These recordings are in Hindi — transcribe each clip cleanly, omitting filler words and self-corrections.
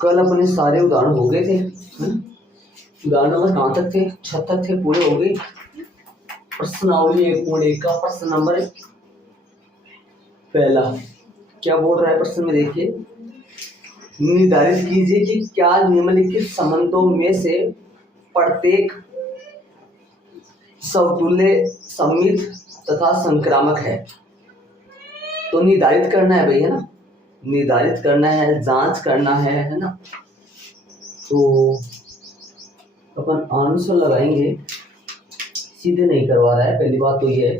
कल अपने सारे उदाहरण हो गए थे, उदाहरण नंबर कहाँ तक थे? 76 थे, पूरे हो गए। प्रश्नावली 1.1 का प्रश्न नंबर पहला क्या बोल रहा है प्रश्न में? देखिए, निर्धारित कीजिए कि क्या निम्नलिखित संबंधों में से प्रत्येक समतुल्य, सममित तथा संक्रामक है। तो निर्धारित करना है भाई, है ना, निर्धारित करना है, जांच करना है ना। तो अपन आंसर लगाएंगे, सीधे नहीं करवा रहा है, पहली बात तो ये है,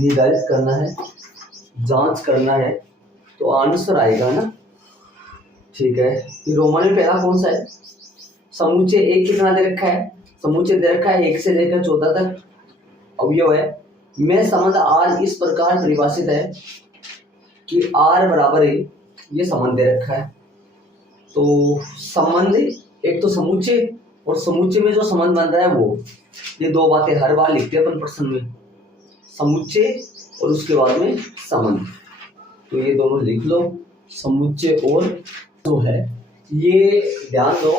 निर्धारित करना है, जांच करना है, तो आंसर आएगा ना। ठीक है, रोमन में पहला कौन सा है? समुच्चय एक कितना दे रखा है? समुच्चय दे रखा है 1 से लेकर 14 तक अवयव है। में संबंध आर इस प्रकार परिभाषित है कि आर बराबर है, ये संबंध दे रखा है। तो संबंध एक तो समुच्चय, और समुच्चय में जो संबंध बन रहा है वो, ये दो बातें हर बार लिखते हैं अपन प्रश्न में, समुच्चय और उसके बाद में संबंध। तो ये दोनों लिख लो, समुच्चय और जो है, ये ध्यान दो,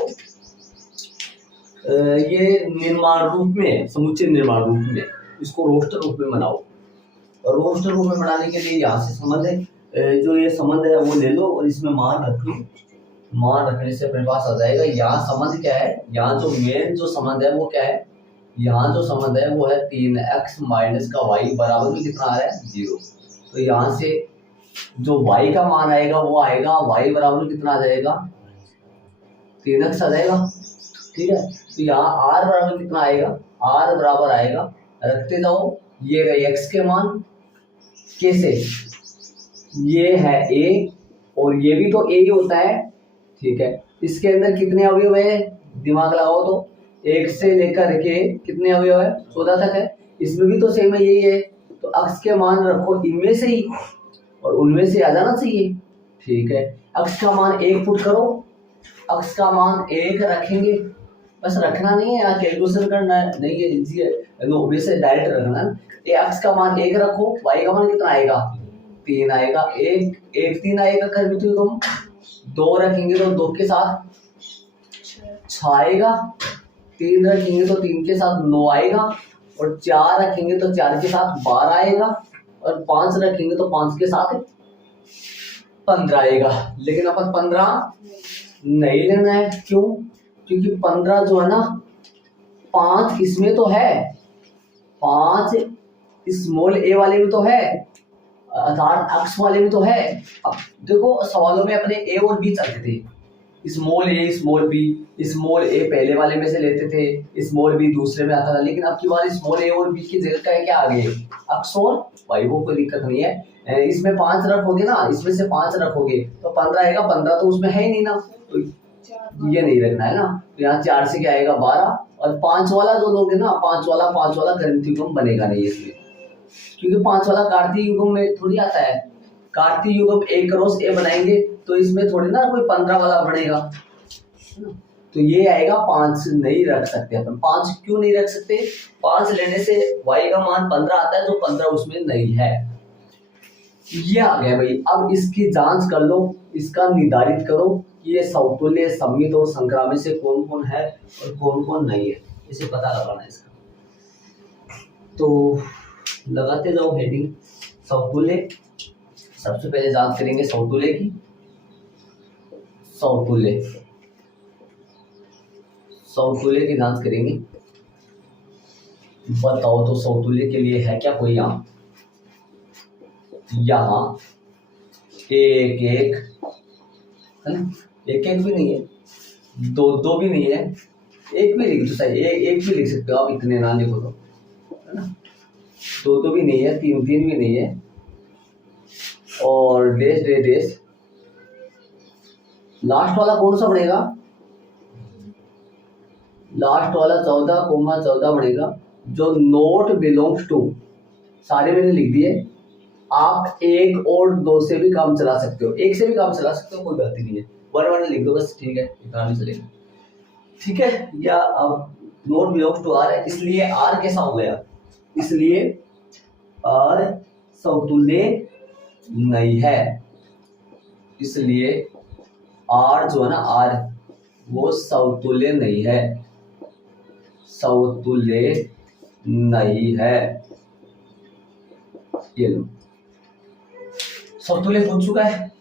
ये निर्माण रूप में, समुच्चय निर्माण रूप में, इसको रोस्टर रूप में बनाओ। और रोस्टर रूप में बनाने के लिए यहाँ से संबंध है, जो ये संबंध है वो ले लो और इसमें मान रख लो। मान रखने से अपने पास आ जाएगा। यहाँ संबंध क्या है? यहाँ जो मेन जो संबंध है वो क्या है? यहाँ जो संबंध है वो है 3x माइनस का y बराबर में कितना आ रहा है? 0। तो यहाँ से जो y का मान आएगा वो आएगा y बराबर में कितना आ जाएगा? 3x आ जाएगा। ठीक है, तो यहाँ r बराबर में कितना आएगा? r बराबर आएगा, रखते जाओ, ये रहे x के मान, कैसे? ये है a और ये भी तो a ही होता है। ठीक है, इसके अंदर कितने अवयव है? दिमाग लगाओ तो 1 से लेकर के कितने अवयव है? 14 तक है। इसमें भी तो सेम है, यही है। तो अक्ष के मान रखो इनमें से ही और उनमें से आ जाना चाहिए। ठीक है, अक्ष का मान 1 पुट करो, अक्ष का मान 1 रखेंगे, बस रखना नहीं है यार, कैलकुलेशन करना है नहीं, ये इजी है, वैसे डायरेक्ट रखना है। ये अक्ष का मान 1 रखो, y का मान कितना आएगा? 3 आएगा। 1 3 आएगा, कर भी तुम 2 रखेंगे तो 2 के साथ 6 आएगा, 3 रखेंगे तो 3 के साथ 9 आएगा, और 4 रखेंगे तो 4 के साथ 12 आएगा, और 5 रखेंगे तो 5 के साथ 15 आएगा। लेकिन अपन 15 नहीं लेना है, क्यों? क्योंकि 15 जो है ना, 5 इसमें तो है, 5 स्मॉल ए वाले में तो है, अर्थात अक्ष वाले में तो है। अब देखो सवालों में अपने ए और बी चलते थे, स्मॉल ए स्मॉल बी, स्मॉल ए पहले वाले में से लेते थे, स्मॉल बी दूसरे में आता था, लेकिन अब की बार स्मॉल ए और बी की जगह क्या है, क्या आ गए? अक्ष और वाई। वो कोई दिक्कत नहीं है, इसमें 5 रखोगे ना, इसमें से 5 रखोगे तो 15 आएगा, 15 तो उसमें है ही नहीं ना, तो ये नहीं रखना है ना। तो यहाँ 4 से क्या आएगा? 12, और 5 वाला जो लोगे ना, 5 वाला गणितीय युग्म बनेगा नहीं इसमें, क्योंकि 5 वाला कार्तीय युग्म में थोड़ी आता है। कार्तीय युग्म a क्रॉस a बनाएंगे तो इसमें थोड़ी ना कोई 15 वाला बनेगा, तो ये आएगा 5 नहीं रख सकते अपन। 5 क्यों नहीं रख सकते? 5 लेने से y का मान 15 आता है, जो 15 उसमें नहीं है। ये आ गया भाई। अब इसकी जांच कर लो, इसका निर्धारित करो कि ये समतुल्य, सममित और संक्रामक से कौन कौन है और कौन कौन नहीं है, इसे पता लगाना है इसका। तो लगाते जाओ हेडिंग। समतुल्य, सबसे पहले जांच करेंगे समतुल्य की। समतुल्य की जांच करेंगे। बताओ तो समतुल्य के लिए है क्या कोई? यहाँ 1 1 है ना, 1 1 भी नहीं है, 2 2 भी नहीं है, 1 भी लिख दो सही, 1 भी लिख सकते हो आप, इतने ना लिखो तो, है ना। 2 2 भी नहीं है, 3 3 भी नहीं है, और डेश डे डेश, लास्ट वाला कौन सा बनेगा? लास्ट वाला 14,14 बनेगा, जो नॉट बिलोंग्स टू। सारे मैंने लिख दिए, आप 1 और 2 से भी काम चला सकते हो, 1 से भी काम चला सकते हो, कोई गलती नहीं है। 1 लिख दो बस, ठीक है, इतना भी चलेगा। ठीक है, या अब नॉट बिलोंग्स टू आर है, इसलिए आर कैसा हो गया? इसलिए आर समतुल्य नहीं है, इसलिए आर जो है ना, आर वो समतुल्य नहीं है, समतुल्य नहीं है। ये लो, समतुल्य हो चुका है।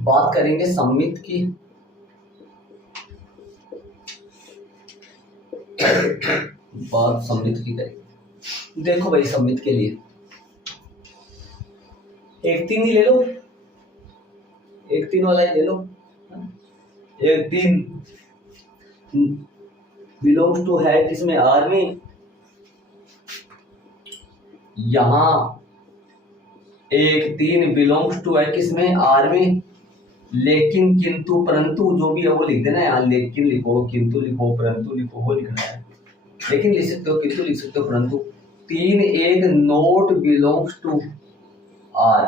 बात करेंगे सममित की। बात सममित की करेंगे। देखो भाई, सममित के लिए एक तीन ही ले लो, एक तीन वाला ही ले लो। एक तीन बिलोंग्स टू है किसमें, आर में। यहां एक तीन बिलोंग्स टू है किसमें, आर में। लेकिन किंतु परंतु जो भी है वो लिख देना है यार। लेकिन लिखो, किंतु लिखो, परंतु लिखो, वो लिखना है। लेकिन लिख सकते हो, किंतु लिख सकते हो, परंतु। तीन एक नोट बिलोंग्स टू आर,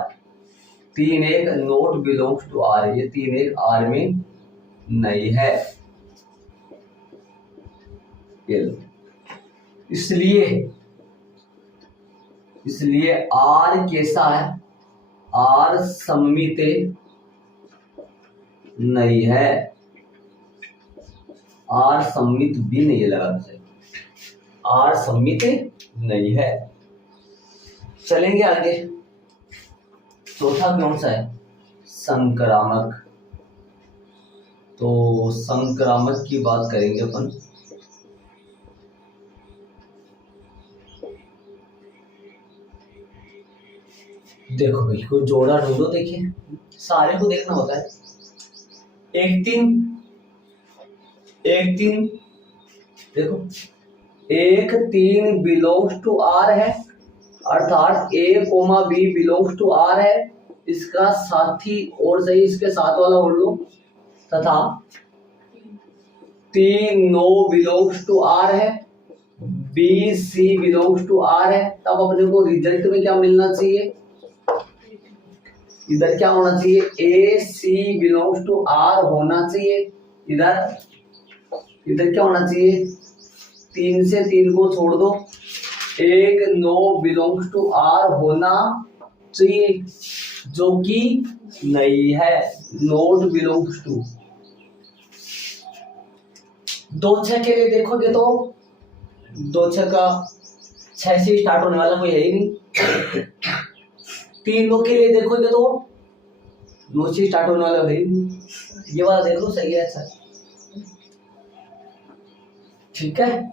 तीन एक नोट बिलोंग्स टू आर, ये तीन एक आर में नहीं है। ये लो, इसलिए आर कैसा है, आर सममित नहीं है, आर सममित भी नहीं है, लगा से आर सममित नहीं है। चलेंगे आगे। चौथा कौन सा है, संक्रामक। तो संक्रामक की बात करेंगे अपन। देखो भाई, कोई जोड़ा ढूंढो। देखिए, सारे को देखना होता है। एक तीन, एक तीन, देखो एक तीन बिलोंग्स टू आर है, अर्थात A comma B belongs to R है। इसका साथी और सही इसके साथ वाला ओढ़ लो। तथा तीन नो बिलोंग्स टू आर है, b c belongs to R है। तब अपने को रिजल्ट में क्या मिलना चाहिए, इधर क्या होना चाहिए, ए सी बिलोंग्स टू आर होना चाहिए। इधर क्या होना चाहिए, तीन से तीन को छोड़ दो, एक नो बिलोंग्स टू आर होना चाहिए, जो कि नहीं है, नोट बिलोंग्स टू। दो छह के लिए देखोगे तो दो छह का छह से स्टार्ट होने वाला कोई है ही नहीं। तीन नो के लिए देखोगे तो नो से स्टार्ट होने वाला है ही नहीं। ये वाला देख लो, सही है। अच्छा, ठीक है।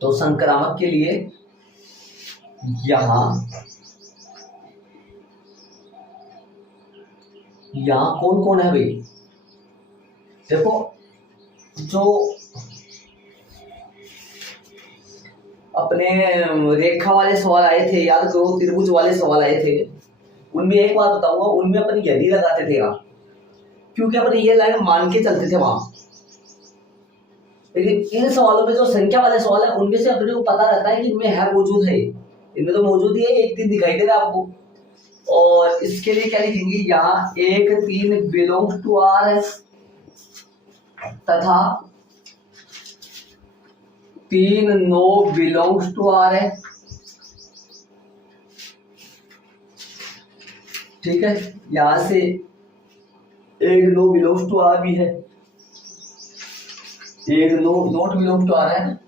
तो संक्रामक के लिए यहां कौन कौन है भाई, देखो जो अपने रेखा वाले सवाल आए थे, याद करो, त्रिभुज वाले सवाल आए थे, उनमें एक बात बताऊंगा, उनमें अपन यदि लगाते थे यार, क्योंकि अपन ये लाइन मान के चलते थे वहां। लेकिन इन सवालों में जो संख्या वाले सवाल है, उनमें से अपने को पता रहता है कि इनमें है, मौजूद है, इनमें तो मौजूद ही है, एक दिन दिखाई दे रहा है आपको। और इसके लिए क्या लिखेंगे, यहाँ एक तीन बिलोंग्स टू आर है, तथा तीन नो बिलोंग्स टू आर है। ठीक है, यहां से एक नो बिलोंग्स टू आर भी है, एक नो नोट बिलोंग्स टू आर है,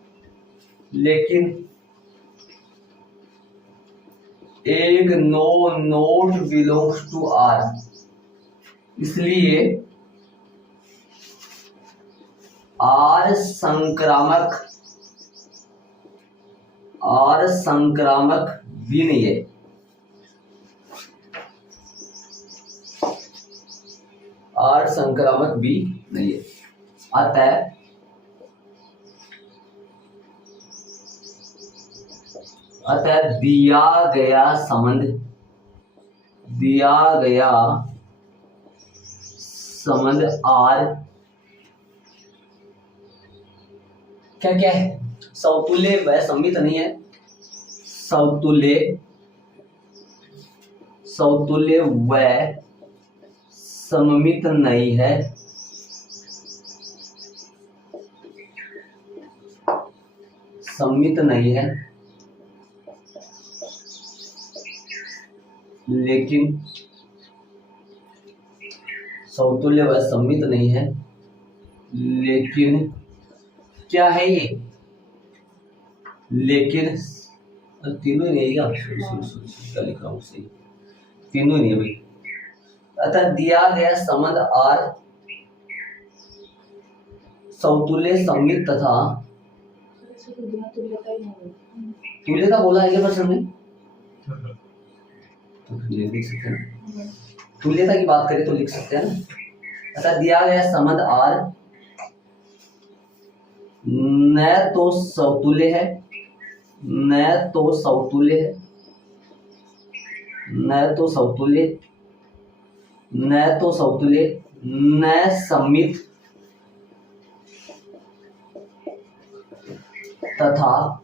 लेकिन एक नो नोट बिलोंग्स टू आर। इसलिए आर संक्रामक भी नहीं है। आर संक्रामक भी नहीं है। अतः दिया गया संबंध आर क्या क्या है, समतुल्य व सममित नहीं है। समतुल्य व सममित नहीं है। सममित नहीं है, लेकिन समतुल्य व सममित नहीं है, लेकिन क्या है ये, लेकिन तीनों ही नहीं है क्या, क्या लिख रहा हूँ सही, तीनों ही नहीं है भाई। अतः दिया गया संबंध R समतुल्य सममित तथा तुल्यता बोला है क्या प्रश्न में, तो फिर लिख सकते हैं, तुल्यता की बात करें तो लिख सकते हैं ना। अतः दिया गया संबंध R न तो समतुल्य है, न तो समतुल्य है, न तो समतुल्य, न तो समतुल्य, न सममित तथा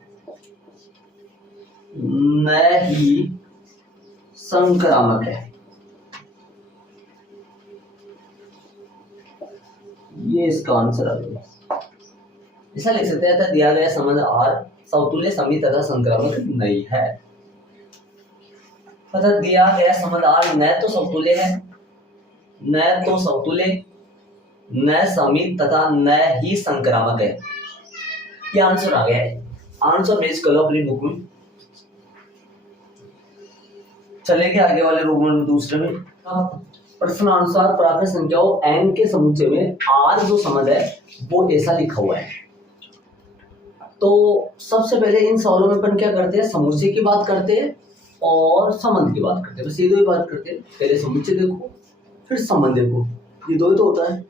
न ही संक्रामक है। ये इसका आंसर आ गया। ऐसा लिख सकते हैं, था दिया गया संबंध R समतुल्य सममित तथा संक्रामक नहीं है। अतः दिया गया संबंध R न तो समतुल्य है, न तो समतुल्य, न सममित तथा न ही संक्रामक है। ये आंसर आ गया है। आंसर पेश करो अपनी बुक में। चलेंगे आगे वाले रोमन दूसरे में। प्रश्नानुसार प्राकृत संख्याओं n के समुच्चय में R जो संबंध है वो ऐसा लिखा हुआ है। तो सबसे पहले इन सवालों में अपन क्या करते हैं, समुच्चय की बात करते हैं और संबंध की बात करते हैं, बस ये दो ही बात करते हैं। पहले समुच्चय देखो फिर संबंध देखो, ये दो ही तो होता है।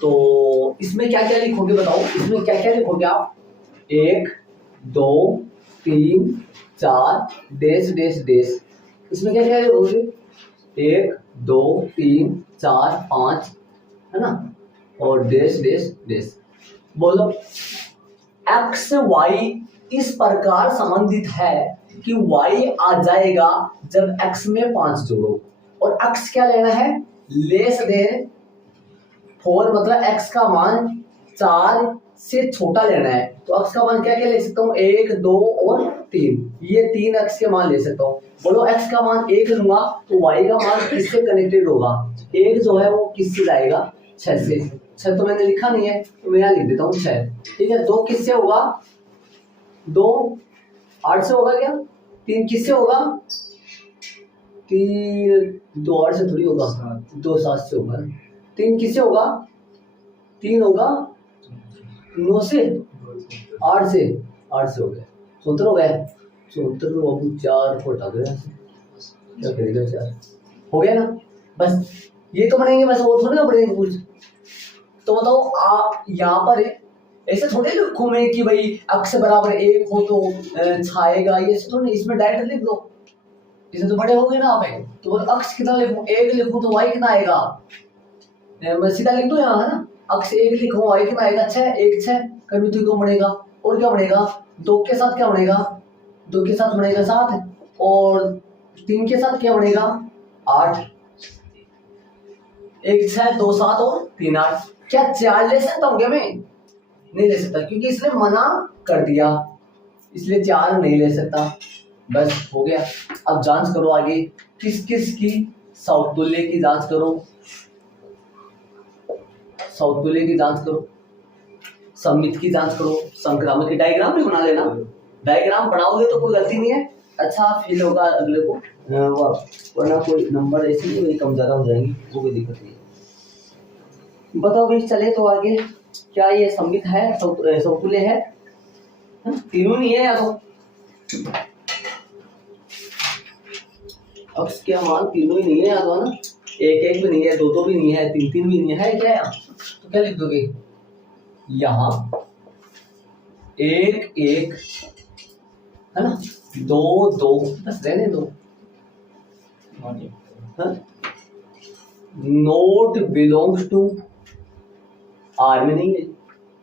तो इसमें क्या क्या लिखोगे बताओ, इसमें क्या क्या लिखोगे आप, 1 2 3 4 डैश डैश डैश, इसमें क्या क्या लिखोगे, 1 2 3 4 5 है ना, और डैश डैश डैश। बोलो एक्स वाई इस प्रकार संबंधित है कि y आ जाएगा जब x में 5 जोड़ो, और x क्या लेना है, लेस देन 4, मतलब x का मान 4 से छोटा लेना है। तो x का मान क्या क्या ले सकता हूँ, 1 2 और 3, ये 3 x के मान ले सकता हूँ। बोलो x का मान 1 लूंगा तो y का मान किससे कनेक्टेड होगा, 1 जो है वो किससे जाएगा, 6 से। 6 तो मैंने लिखा नहीं है तो मैं यहाँ लिख देता हूँ 6, ठीक है। 2 किससे होगा, 2 8 से होगा क्या, 3 किससे होगा, 3 2 8 से थोड़ी होगा, 2 7 से होगा। 3 किससे होगा, 3 होगा 9 से, 8 से, 8 से हो गया 74 हो गया। 74 को अब 4 को हटा दो, क्या करेगा 4 हो गया ना। बस ये तो बनेंगे, बस वो थोड़ी ना पड़ेंगे कुछ। तो बताओ यहाँ पर ऐसे थोड़े लिखूं मैं कि भाई अक्स बराबर 1 हो तो छाएगा, ये थोड़ी, इसमें डायरेक्ट लिख दो, इसे तो बड़े हो गए ना आप। तो अक्स कितना लिखूं, 1 लिखूं तो y कितना आएगा, मैं सीधा लिख दूं यहाँ, है ना। अक्स 1 लिखूं y कितना आएगा, 6, 1 6 कभी 2 को बनेगा, और क्या बनेगा, 2 के साथ क्या बनेगा, 2 के साथ बनेगा 7, और 3 के साथ क्या बनेगा 8, 1 6 2 7 और 3 8। क्या 4 ले सकता हूँ क्या, मैं नहीं ले सकता क्योंकि इसने मना कर दिया, इसलिए 4 नहीं ले सकता। बस हो गया। अब जांच करो आगे, किस किस की समतुल्य की जांच करो, समतुल्य की जांच करो, सममित की जांच करो, संक्रामक की डायग्राम भी बना लेना। डायग्राम बनाओगे तो कोई गलती नहीं है, अच्छा फील होगा अगले को, वरना कोई नंबर ऐसे ही कम ज्यादा हो जाएंगे, वो कोई दिक्कत नहीं है। बताओ भाई, चले तो आगे। क्या ये सममित है, समतुल्य है, तीनों नहीं है या तो अक्स के मान तीनों ही नहीं है, या तो ना 1 1 भी नहीं है, 2 2 भी नहीं है, 3 3 भी नहीं है, क्या है? तो क्या लिख दोगे यहाँ, 1 1 है ना, 2 2, बस रहने दो। नोट बिलोंग्स टू आर में नहीं है,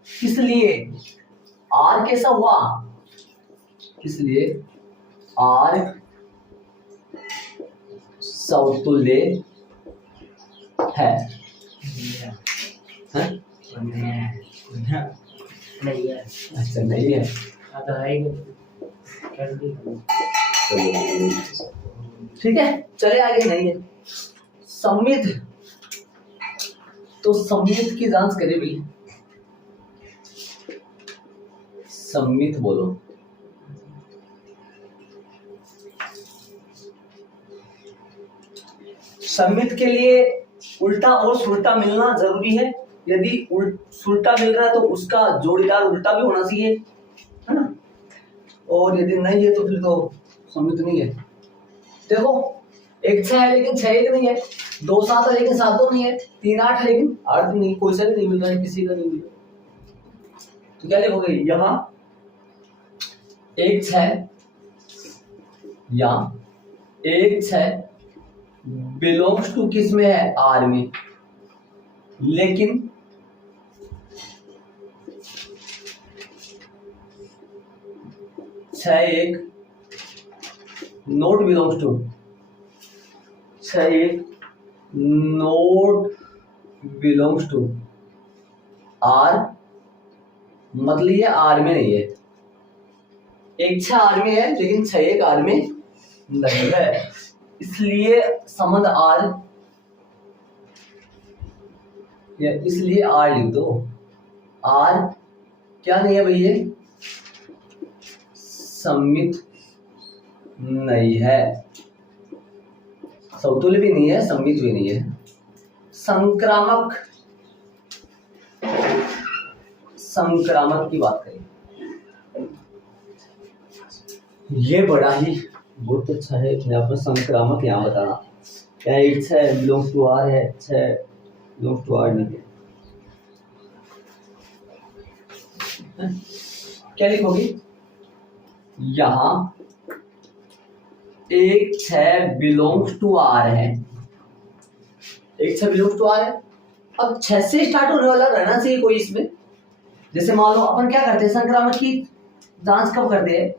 इसलिए आर कैसा हुआ, इसलिए आर समतुल्य है, अच्छा नहीं है, ठीक है। चले आगे, नहीं है। सममित तो सम्मित की जांच करें भाई, सम्मित बोलो। सम्मित के लिए उल्टा और सुल्टा मिलना जरूरी है। यदि सुल्टा मिल रहा है तो उसका जोड़ीदार उल्टा भी होना चाहिए, है ना। और यदि नहीं है तो फिर तो सम्मित नहीं है। देखो 1 6 है लेकिन 6 1 नहीं है, 2 7 है लेकिन 7 2 नहीं है, 3 8 है लेकिन 8 नहीं, कोई सा नहीं मिल रहा है, किसी का नहीं मिल रहा। तो क्या लिखोगे यहाँ 1 6 या 1 6 बिलोंग्स टू किस में है, आर में, लेकिन छह एक not belongs to, 6 1 not belongs to R, मतलब ये आर में नहीं है। 1 6 आर में है लेकिन 6 1 आर में नहीं है, इसलिए संबंध आर, या इसलिए आर लिख दो। आर क्या नहीं है भैया, सम्मित नहीं है, समतुल्य भी नहीं है, सम्मित भी नहीं है। संक्रामक, संक्रामक की बात करें, ये बड़ा ही बहुत अच्छा है अपने आप में। संक्रामक यहाँ बताना क्या, 1 6 बिलोंग्स टू आर है, 6 बिलोंग्स टू आर नहीं है। क्या लिखोगी यहाँ 1 6 बिलोंग्स टू आर है, 1 6 बिलोंग्स टू आर है। अब 6 से स्टार्ट होने वाला रहना चाहिए कोई इसमें। जैसे मान लो अपन क्या करते हैं, संक्रामक की जांच कब करते हैं,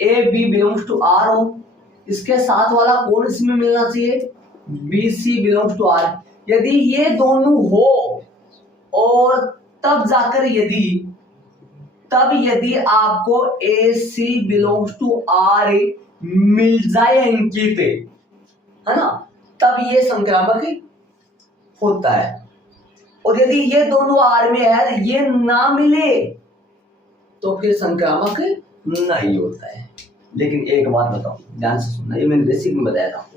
a B belongs to R हो, इसके साथ वाला कौन इसमें मिलना चाहिए, b c belongs to R. यदि ये दोनों हो और तब जाकर यदि आपको a c belongs to R मिल जाए अंकित, है ना, तब ये संक्रामक होता है। और यदि ये दोनों आर में है, ये ना मिले तो फिर संक्रामक नहीं होता है। लेकिन एक बात बताओ, ध्यान से सुनना, ये मैंने बेसिक में बताया था।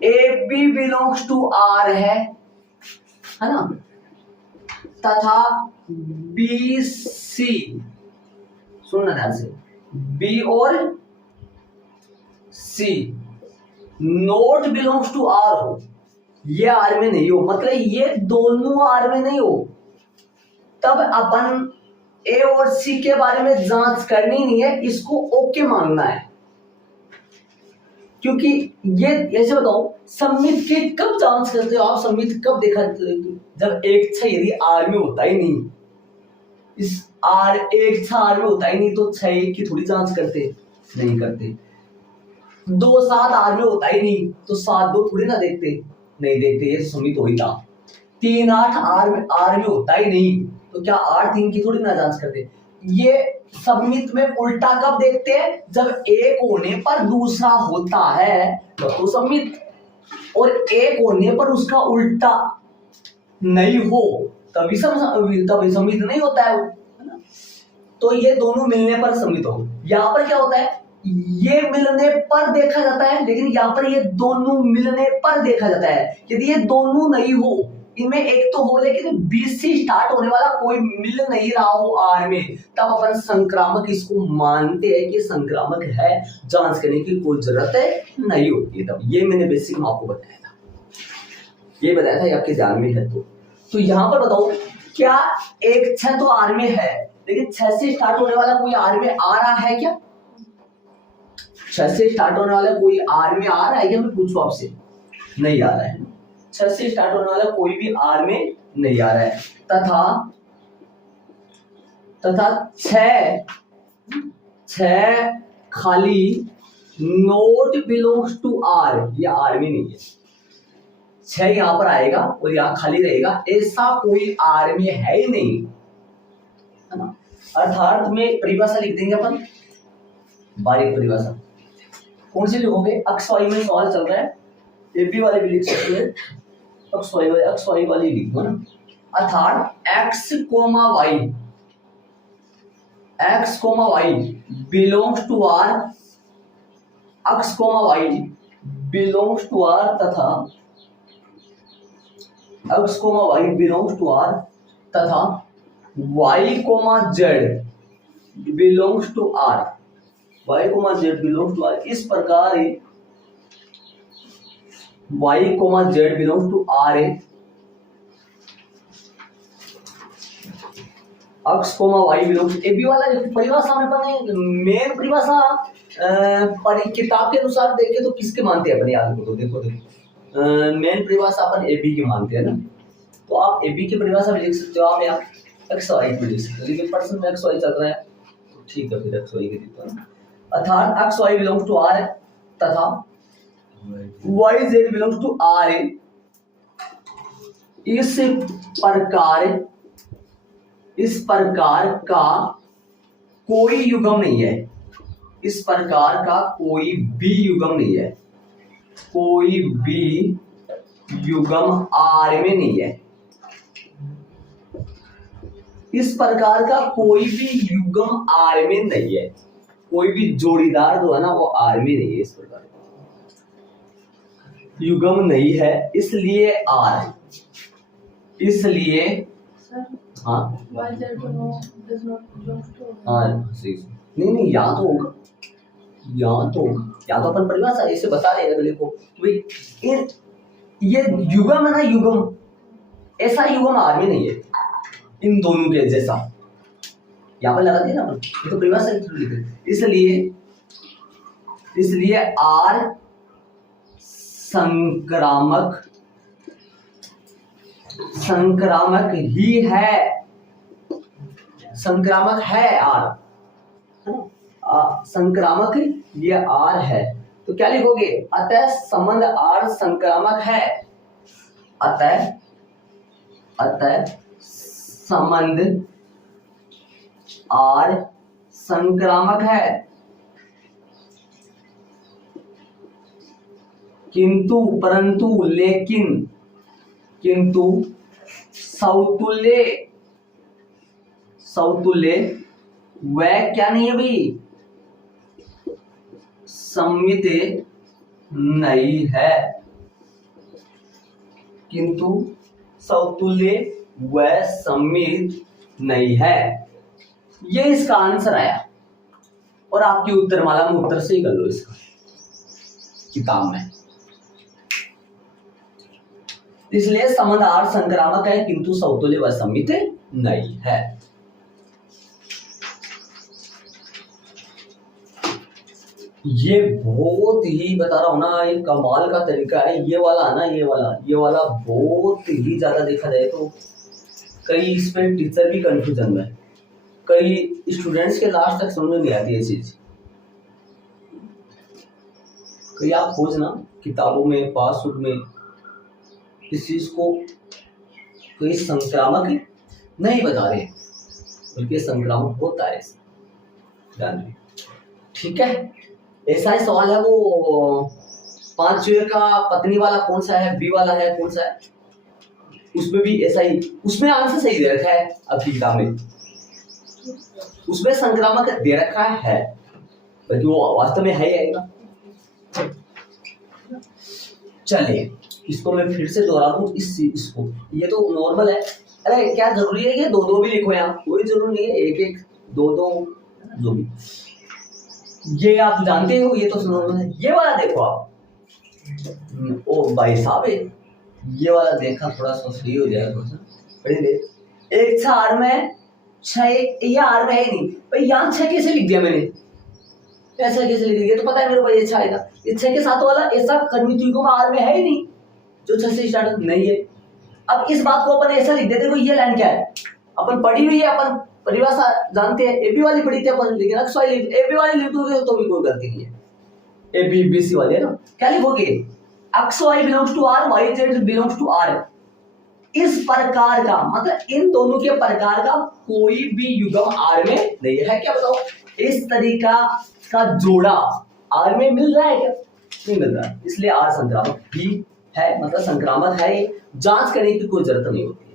A B belongs to R है ना, तथा बी सी, सुनना ध्यान से, बी और सी नोट बिलोंग्स टू आर हो, ये आर में नहीं हो, मतलब ये दोनों आर में नहीं हो, तब अपन ए और सी के बारे में जांच करनी नहीं है, इसको ओके मानना है। क्योंकि ये ऐसे बताओ, सम्मित की कब जांच करते हो आप, सम्मित कब देखा, जब 1 6 यदि आर में होता ही नहीं, इस आर 1 6 आर में होता ही नहीं तो 6 1 की थोड़ी जांच करते, नहीं करते। 2 7 आर में होता ही नहीं तो 7 2 थोड़ी ना देखते, नहीं देखते, ये सम्मित हो ही था। 3 8 आर में होता ही नहीं तो क्या 8 3 की थोड़ी ना जांच करते। ये सम्मित में उल्टा कब देखते हैं, जब एक होने पर दूसरा होता है तो सम्मित, और एक होने पर उसका उल्टा नहीं हो तभी सम्मित नहीं होता है ना। तो ये दोनों मिलने पर सम्मित हो। यहाँ पर क्या होता है, ये मिलने पर देखा जाता है, लेकिन यहाँ पर ये दोनों मिलने पर देखा जाता है। यदि ये दोनों नहीं हो, इनमें एक तो हो लेकिन बीच से स्टार्ट होने वाला कोई मिल नहीं रहा हो आर में, तब अपन संक्रामक इसको मानते हैं कि संक्रामक है, जांच करने की कोई जरूरत है नहीं होती है। तब ये मैंने बेसिक में आपको बताया था, ये बताया था, ये आपके ध्यान में है। तो यहाँ पर बताओ, क्या 1 6 तो आर में है, लेकिन 6 से स्टार्ट होने वाला कोई आर में आ रहा है क्या, 6 से स्टार्ट होने वाला कोई आर में आ रहा है क्या, मैं पूछूं आपसे, नहीं आ रहा है। 6 से स्टार्ट होने वाला कोई भी आर में नहीं आ रहा है। तथा 6 खाली नोट बिलोंग्स टू आर, ये आर में नहीं है। 6 यहां पर आएगा और यहां खाली रहेगा, ऐसा कोई आर में है ही नहीं, है ना। अर्थात में परिभाषा लिख देंगे अपन, बारीक परिभाषा। कौन सी लिखोगे, XY में सवाल चल रहा है, एबी वाले भी लिख सकते हैं, एक्स वाई वाली लिख दो ना, अर्थात X comma Y belongs to R, X comma Y belongs to R तथा X comma Y belongs to R तथा Y comma Z belongs to R, Y comma Z belongs to R. इस प्रकार Y comma Z belongs to R है, X comma Y belongs A B वाला परिभाषा में अपने मेन परिभाषा किताब के अनुसार देखें तो किसके मानते हैं अपने याद को, देखो मेन परिभाषा अपन ए बी की मानते हैं ना, तो आप ए बी की परिभाषा भी लिख सकते हो, आप यहाँ एक्स वाई भी लिख सकते हो, लेकिन पर्सन में एक्स वाई चल रहा है तो ठीक है, फिर एक्स वाई के देता हूं, अर्थात X Y belongs to R तथा Y Z belongs to R है। इस प्रकार का कोई युग्म नहीं है, इस प्रकार का कोई भी युग्म नहीं है, कोई भी युग्म आर में नहीं है, इस प्रकार का कोई भी युग्म आर में नहीं है, कोई भी जोड़ीदार जो है ना वो आर में नहीं है, इस प्रकार युग्म नहीं है, इसलिए आर, इसलिए हाँ नहीं यहाँ तो होगा, यहाँ तो अपन परिभाषा ऐसे बता रहे हैं अगले को, ये युग्म है ना, युग्म ऐसा युग्म आर में नहीं है इन दोनों के जैसा, यहाँ पर लगा दिया ना, ये तो परिभाषा लिखे, इसलिए आर संक्रामक ही है, संक्रामक है आर, संक्रामक ये आर है, तो क्या लिखोगे, अतः संबंध आर संक्रामक है, अतः संबंध आर संक्रामक है, किंतु परंतु लेकिन किंतु सौतुल्य वह क्या नहीं है भाई, सम्मित नहीं है, किंतु सौतुल्य वह सम्मित नहीं है, ये इसका आंसर आया, और आपकी उत्तरमाला में उत्तर से ही कर लो इसका किताब में, इसलिए संबंध आर संक्रामक है किंतु सौतुल्य व सम्मित नहीं है। ये बहुत ही बता रहा हूं ना, ये कमाल का तरीका है, ये वाला है ना, ये वाला बहुत ही ज्यादा देखा जाए तो कई इसमें टीचर भी कंफ्यूजन में, कई स्टूडेंट्स के लास्ट तक समझ में नहीं आती ये चीज, कई आप खोजना किताबों में पासवर्ड में इस चीज को, कोई संक्रामक नहीं बता रहे बल्कि संक्रामक होता है, ठीक है। ऐसा ही सवाल है वो 5 का पत्नी वाला कौन सा है, बी वाला है कौन सा है, उसमें भी ऐसा ही, उसमें आंसर सही दे रखा है आपकी किताब में, उसमें संक्रामक दे रखा है बल्कि वो वास्तव में है ही ना। चलिए इसको मैं फिर से दोहरा दूं, इसको, ये तो नॉर्मल है, अरे क्या जरूरी है कि दो भी लिखो, यहाँ कोई जरूर नहीं है, एक दो जो भी, ये आप जानते हो, ये तो नॉर्मल है। ये वाला देखो आप, ओ भाई साहब ये वाला देखा थोड़ा सा सही हो जाएगा, थोड़ा सा पढ़ेंगे, एक 4 में 6, ये आर में है नहीं भाई, यहाँ 6 कैसे लिख दिया मैंने, ऐसा कैसे लिख दिया, तो पता है मेरे को ये 6 आएगा, ये 6 के साथ वाला ऐसा कर्मित युग्म आर में है ही नहीं जो 6 से स्टार्ट नहीं है। अब इस बात को अपन ऐसा लिख देते, देखो ये लाइन क्या है, अपन पढ़ी हुई है, अपन परिभाषा जानते हैं, एबी वाली पढ़ी थी अपन, लेकिन एक्स वाली एबी वाली लिख दोगे तो भी कोई गलती नहीं है, ए बी बी सी वाली है ना, क्या लिखोगे, x Y belongs to R, y Z belongs to R, इस प्रकार का मतलब इन दोनों के प्रकार का कोई भी युग्म आर में नहीं है, क्या बताओ, इस तरीका का जोड़ा आर में मिल रहा है क्या, नहीं मिल रहा, इसलिए आर संक्रामक भी है, मतलब संक्रामक है, जांच करने की कोई जरूरत नहीं होती है।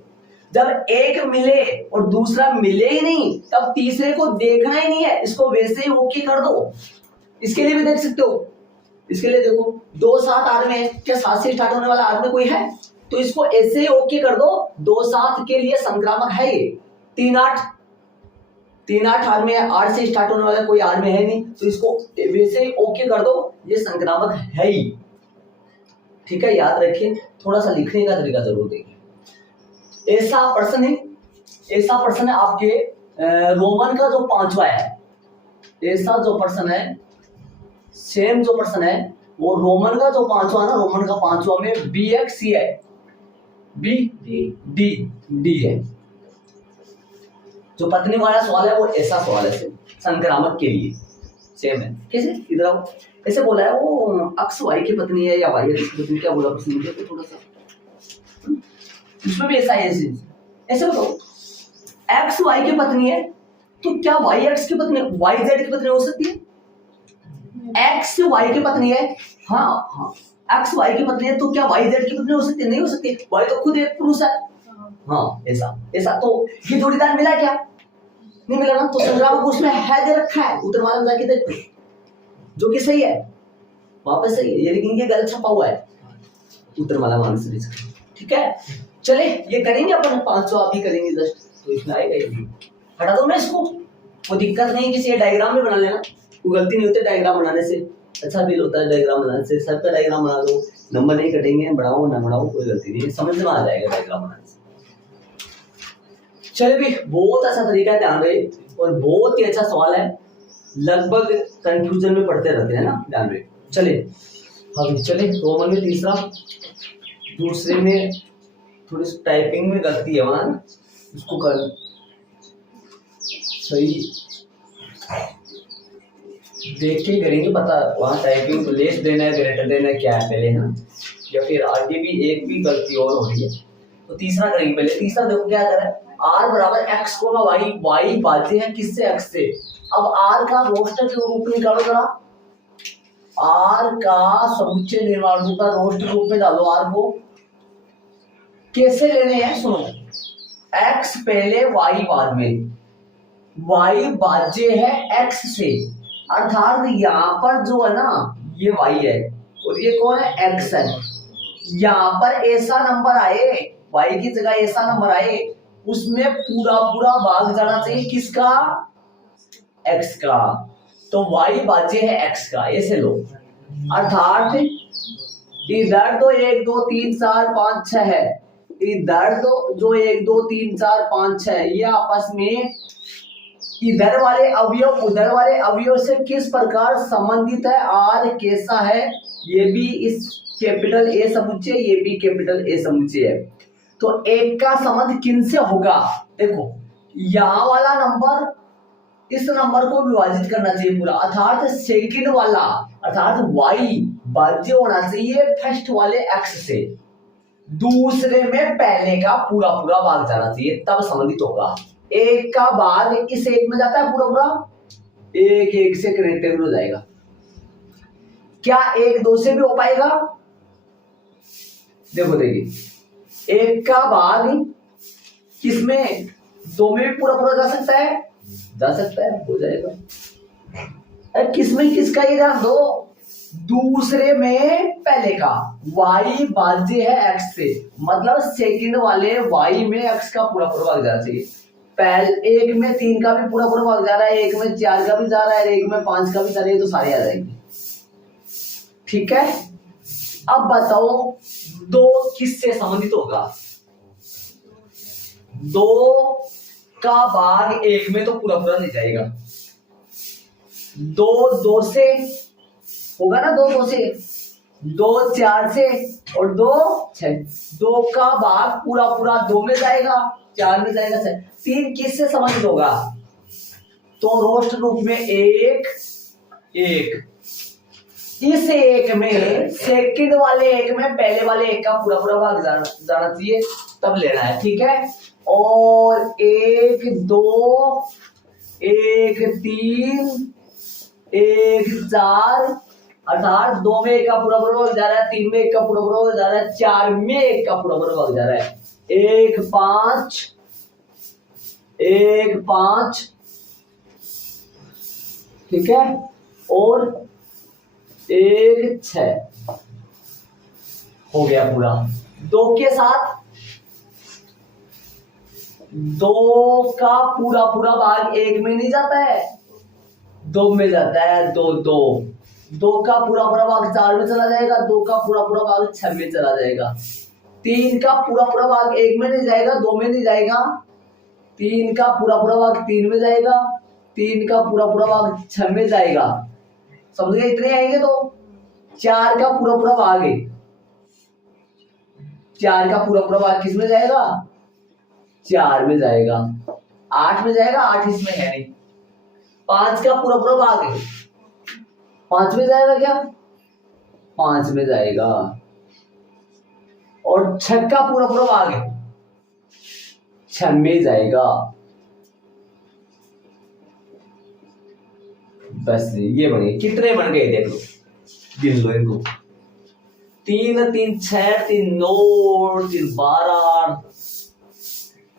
जब एक मिले और दूसरा मिले ही नहीं, तब तीसरे को देखना ही नहीं है, इसको वैसे ही ओके कर दो। इसके लिए भी देख सकते हो, इसके लिए देखो 2-7 आर में क्या 7 से स्टार्ट होने वाला आर में कोई है, तो इसको ऐसे ही ओके कर दो। 2-7 के लिए संक्रामक है ये। 3-8 आर में है, 8 से स्टार्ट होने वाला कोई आर में है नहीं, तो इसको वैसे ही ओके कर दो, ये संक्रामक है ही। ठीक है, याद रखिए, थोड़ा सा लिखने का तरीका जरूर देखिए। ऐसा प्रश्न है आपके रोमन का जो 5वां है, ऐसा जो प्रश्न है, सेम जो प्रश्न है वो रोमन का जो 5वां ना, रोमन का 5वां में बी एक्स सी है, बी डी है। जो पत्नी वाला सवाल है वो ऐसा सवाल है, संक्रामक के लिए सेम है। कैसे, इधर आओ, ऐसे बोला है वो अक्स वाई की पत्नी है या वाई एक्स की पत्नी, क्या बोला प्रश्न मुझे तो थोड़ा सा, इसमें भी ऐसा है। ऐसे बताओ, एक्स वाई की पत्नी है तो क्या वाई एक्स की पत्नी, वाई जेड की पत्नी हो सकती है? एक्स वाई की पत्नी है, हाँ, एक्स वाई की पत्नी है तो क्या वाई जेड की पत्नी हो सकती है? नहीं हो सकती, वाई तो खुद एक पुरुष है। हाँ, ऐसा तो ये जोड़ीदार मिला क्या? नहीं मिला ना, तो संक्रामक उसमें है दे रखा है, उत्तर वाला में जाके देखो, जो कि सही है, वहां पे सही है ये, लेकिन ये गलत छपा हुआ है उत्तर वाला मान से। ठीक है, चले ये करेंगे अपन 500 अभी करेंगे जस्ट, तो इसमें आएगा ये। हटा दो ना इसको, कोई दिक्कत नहीं, किसी डायग्राम में बना लेना, कोई गलती नहीं होती डायग्राम बनाने से, अच्छा फील होता है डायग्राम बनाने से। सबका डायग्राम बना दो, नंबर नहीं कटेंगे, बढ़ाओ ना बढ़ाओ कोई गलती नहीं है, समझ में आ जाएगा डायग्राम बनाने से। चलिए भी, बहुत अच्छा तरीका है, ध्यान रहे, और बहुत ही अच्छा सवाल है, लगभग कंफ्यूजन में पढ़ते रहते हैं ना, ध्यान रहे। चले अभी चले रोमन में तीसरा, दूसरे में थोड़ी सी टाइपिंग में गलती है वहां, उसको कर सही देख के करेंगे, पता वहां टाइपिंग तो लेस देना है, ग्रेटर देना है, क्या है पहले है ना, या फिर आगे भी एक भी गलती और हो रही है, तो तीसरा करेंगे पहले। तीसरा देखो क्या कर रहा है, r बराबर x को वाई, वाई बाजे है किससे, x से। अब r का रोस्टर के रूप में निकालो जरा, r का समुच्चय निर्माण रूप का रोस्टर रूप में डालो r को। कैसे लेने हैं सुनो, x पहले y बाद में, y बाजे है x से, अर्थात यहाँ पर जो है ना ये y है और ये कौन है, x है। यहाँ पर ऐसा नंबर आए, y की जगह ऐसा नंबर आए, उसमें पूरा पूरा भाग जाना चाहिए किसका, x का, तो y बाजे है x का, ऐसे लो। अर्थात इधर तो 1 2 3 4 5 6 है, इधर तो जो 1 2 3 4 5 6 ये आपस में इधर वाले अवयव उधर वाले अवयव से किस प्रकार संबंधित है, r कैसा है, ये भी इस कैपिटल ए समुच्चय, ये भी कैपिटल ए समुच्चय है, तो एक का संबंध किन से होगा। देखो यहाँ वाला नंबर इस नंबर को विभाजित करना चाहिए पूरा, अर्थात सेकंड वाला, अर्थात y बाध्य होना चाहिए फर्स्ट वाले x से, दूसरे में पहले का पूरा पूरा भाग जाना चाहिए, तब संबंधित होगा। एक का भाग इस एक में जाता है पूरा पूरा, एक एक से कनेक्टेड हो जाएगा, क्या 1 2 से भी हो पाएगा। देखो देखिए, एक का भाग किसमें, 2 में भी पूरा पूरा जा सकता है, हो जाएगा। किसमें किसका, ये ध्यान दो, दूसरे में पहले का, y बाध्य है x से, मतलब सेकंड वाले y में x का पूरा पूरा भाग जाना चाहिए। पहले एक में 3 का भी पूरा पूरा भाग जा रहा है, एक में 4 का भी जा रहा है, एक में 5 का भी जा रहा है, तो सारे आ जाएंगे। ठीक है, अब बताओ 2 किससे संबंधित होगा, 2 का भाग 1 में तो पूरा पूरा नहीं जाएगा, 2 से होगा ना, 2 से, 2 4 से और 2 6, 2 का भाग पूरा पूरा 2 में जाएगा, 4 में जाएगा, 3 किससे संबंधित होगा, तो रोस्ट रूप में 1 1, इस 1 में सेकंड वाले 1 में पहले वाले 1 का पूरा पूरा भाग जाना चाहिए, तब लेना है। ठीक है, और 1 2 1 3 1 4, अर्थात 2 में 1 का पूरा पूरा भाग जा रहा है, 3 में 1 का पूरा पूरा भाग जा रहा है, 4 में 1 का पूरा पूरा भाग जा रहा है। 1 5 1 5, ठीक है, और 1 6 हो गया पूरा। 2 के साथ 2 का पूरा पूरा भाग 1 में नहीं जाता है, 2 में जाता है। 2 2 2 का पूरा पूरा भाग 4 में चला जाएगा, 2 का पूरा पूरा भाग 6 में चला जाएगा। 3 का पूरा पूरा भाग 1 में नहीं जाएगा, 2 में नहीं जाएगा। 3 का पूरा पूरा भाग 3 में जाएगा, 3 का पूरा पूरा भाग 6 में जाएगा। समझ गए? इतने आएंगे तो 4 का पूरा पूरा भाग है, 4 का पूरा पूरा भाग किस में जाएगा? 4 में जाएगा। 8 में जाएगा, 8 इसमें है नहीं। 5 का पूरा पूरा भाग है, 5 में जाएगा क्या? 5 में जाएगा। और 6 का पूरा पूरा भाग है, 6 में जाएगा। बस ये बने। कितने बन गए देख लो, गिन लो इनको। 3 3 6 3 9 3 12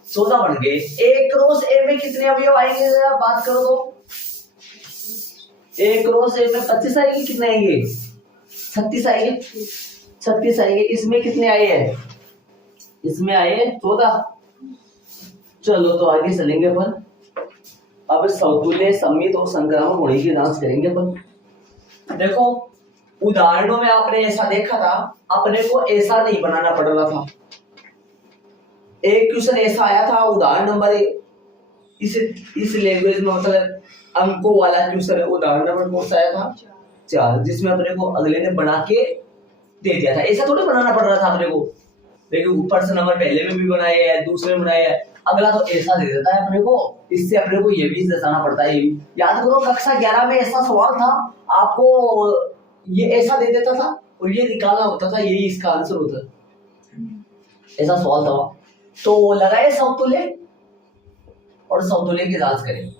14 बन गए। एक क्रॉस ए में कितने अवयव आएंगे जरा बात करो तो। एक क्रॉस ए में 25 आएगी, कितने आएंगे? 36 आएंगे, 36 आएंगे। इसमें कितने आए हैं? इसमें आए 14। चलो तो आगे चलेंगे अपन। अब समतुल्य, सममित और संक्रामक होने की जांच करेंगे अपन। देखो उदाहरणों में आपने ऐसा देखा था, अपने को ऐसा नहीं बनाना पड़ रहा था। एक क्वेश्चन ऐसा आया था, उदाहरण नंबर इस लैंग्वेज में, मतलब अंकों वाला क्वेश्चन है। उदाहरण नंबर कौन सा आया था? 4, जिसमें अपने को अगले ने बना के दे दिया था। ऐसा थोड़ी बनाना पड़ रहा था अपने को। देखिए प्रश्न नंबर पहले में भी बनाया है, दूसरे में बनाया है, अगला तो ऐसा दे देता है अपने को। इससे अपने को ये भी दर्शाना पड़ता है। याद करो कक्षा 11 में ऐसा सवाल था, आपको ये ऐसा दे देता था और ये निकालना होता था, यही इसका आंसर होता। ऐसा सवाल था। तो लगाए समतुल्य और समतुल्य की जांच करें।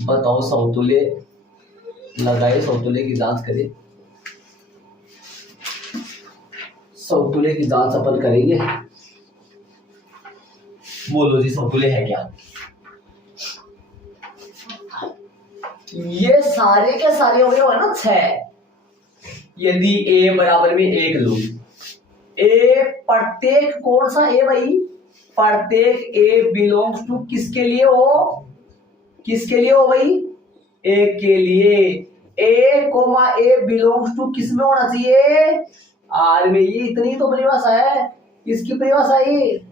बताओ समतुल्य, लगाए समतुल्य की जांच करें। समतुल्य की जांच अपन करेंगे। बोलो जी समतुल्य है क्या? ये सारे के सारे अवयव है ना 6। यदि a बराबर में 1 लो, a प्रत्येक कौन सा a भाई? प्रत्येक a बिलोंग्स टू किसके लिए हो? किसके लिए हो भाई? a के लिए। a बिलोंग्स टू किस में होना चाहिए? R में। ये इतनी तो परिभाषा है। किसकी परिभाषा है?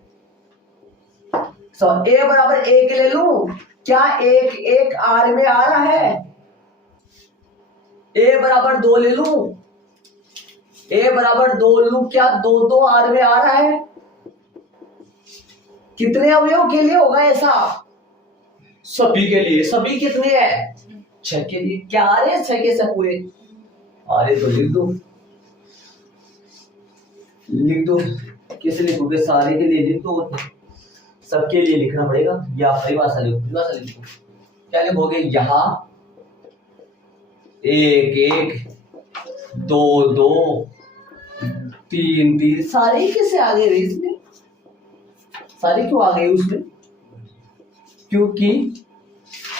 a बराबर 1 ले लूं, क्या 1 1 R में आ रहा है? a बराबर 2 ले लूं, a बराबर 2 लूं, क्या 2 2 R में आ रहा है? कितने अवयव के लिए होगा ऐसा? सभी के लिए। सभी कितने हैं? 6 के लिए। क्या आ रहे हैं 6 के 6 पूरे? आ रहे तो लिख दो, लिख दो। किस लिखोगे? सारे के लिए लिख दो, सबके लिए लिखना पड़ेगा। या परिभाषा लिखो, परिभाषा लिखो। क्या लिखोगे? यहाँ 1 1 2 2 3 3 सारे कैसे आ गए इसमें? सारे क्यों आ गए उसमें? क्योंकि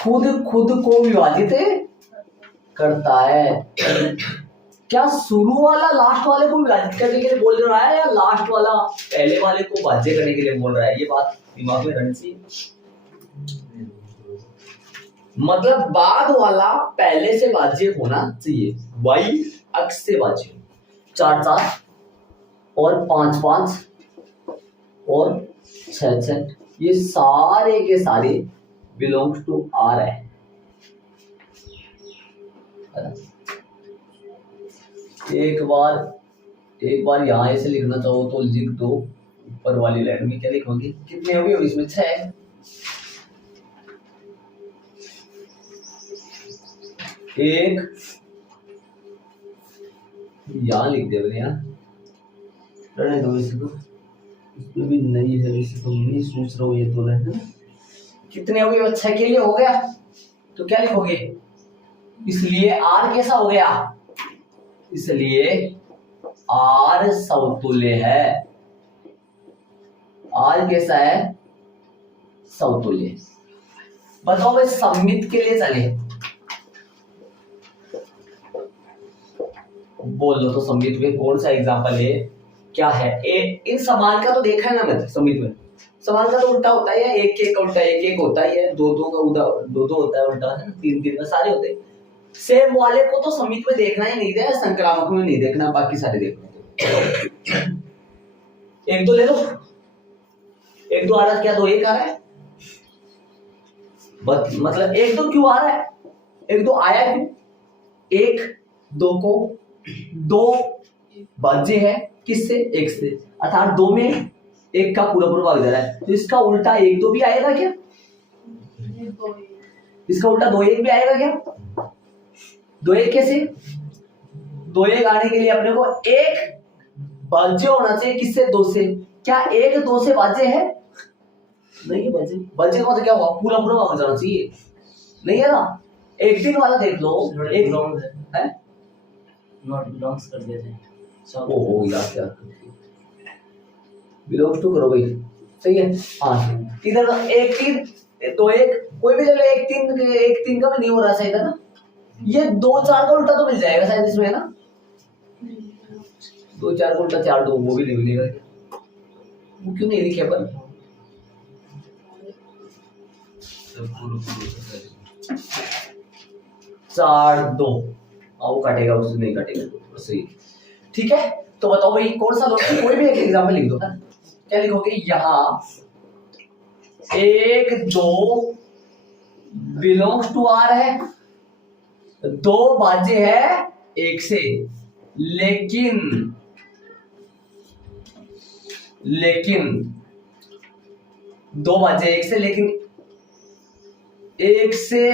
खुद को विभाजित करता है। क्या शुरू वाला लास्ट वाले को विभाजित करने के लिए बोल रहा है, या लास्ट वाला पहले वाले को भाज्य करने के लिए बोल रहा है? ये बात दिमाग में रखनी चाहिए। मतलब बाद वाला पहले से भाज्य होना चाहिए। वाई अक्ष से भाज्य 4 4 और 5 5 और 6 6, ये सारे के सारे बिलोंग्स टू आर है। एक बार यहाँ ऐसे लिखना चाहो तो लिख दो। ऊपर वाली लाइन में क्या लिखोगे? कितने हो गए इसमें? 6। एक यहाँ लिख दे बोले, यहाँ रहने दो इसे तो, इसमें भी नहीं है वैसे तो नहीं सोच रहा हूँ ये तो है। कितने हो गए? 6 के लिए हो गया तो क्या लिखोगे? इसलिए आर कैसा हो गया, इसलिए आर समतुल्य है। आर कैसा है, समतुल्य। बताओ भाई सममित के लिए चले, बोलो तो सममित में कौन सा एग्जांपल है, क्या है। इन समान का तो देखा है ना मैंने, सममित में समान का तो उल्टा होता है, एक एक का उल्टा एक एक होता ही है, दो दो का उल्टा दो दो होता है उल्टा, है तीन तीन का सारे होते हैं। सेम वाले को तो सममित में देखना ही नहीं है, संक्रामक में नहीं देखना, बाकी सारे देखना। एक दो ले लो, एक दो आ रहा है क्या, दो एक आ रहा है, मतलब एक दो क्यों आ रहा है, एक दो आया क्यों, एक दो को दो भाज्य है किससे, एक से, अर्थात दो में एक का पूरा पूरा भाग जा रहा है, तो इसका उल्टा एक दो भी आएगा क्या, इसका उल्टा दो एक भी आएगा क्या, दो एक कैसे, दो एक आने के लिए अपने को एक भाज्य होना चाहिए किससे, दो से, क्या एक दो से भाज्य है, नहीं है भाज्य, भाज्य का मतलब क्या हुआ, पूरा पूरा भाग जाना चाहिए, नहीं है ना। एक दिन वाला देख लो, एक है नॉट बिलोंग्स कर देते हैं, ओ हो गया क्या, बिलोंग्स टू करो भाई, सही है। हाँ इधर एक तीन दो एक, कोई भी जगह एक तीन का भी नहीं हो रहा शायद, है ना, ये दो चार का उल्टा तो मिल जाएगा शायद इसमें, है ना, दो चार का उल्टा चार दो, वो भी नहीं मिलेगा, वो क्यों नहीं लिखे अपन, चार दो, वो काटेगा उससे नहीं काटेगा, सही, ठीक है। तो बताओ भाई कौन सा दोस्त, कोई भी एक एग्जांपल लिख दो, क्या लिखोगे, यहां एक दो बिलोंग्स टू आर है, दो भाज्य है एक से, लेकिन दो भाज्य एक से, लेकिन एक से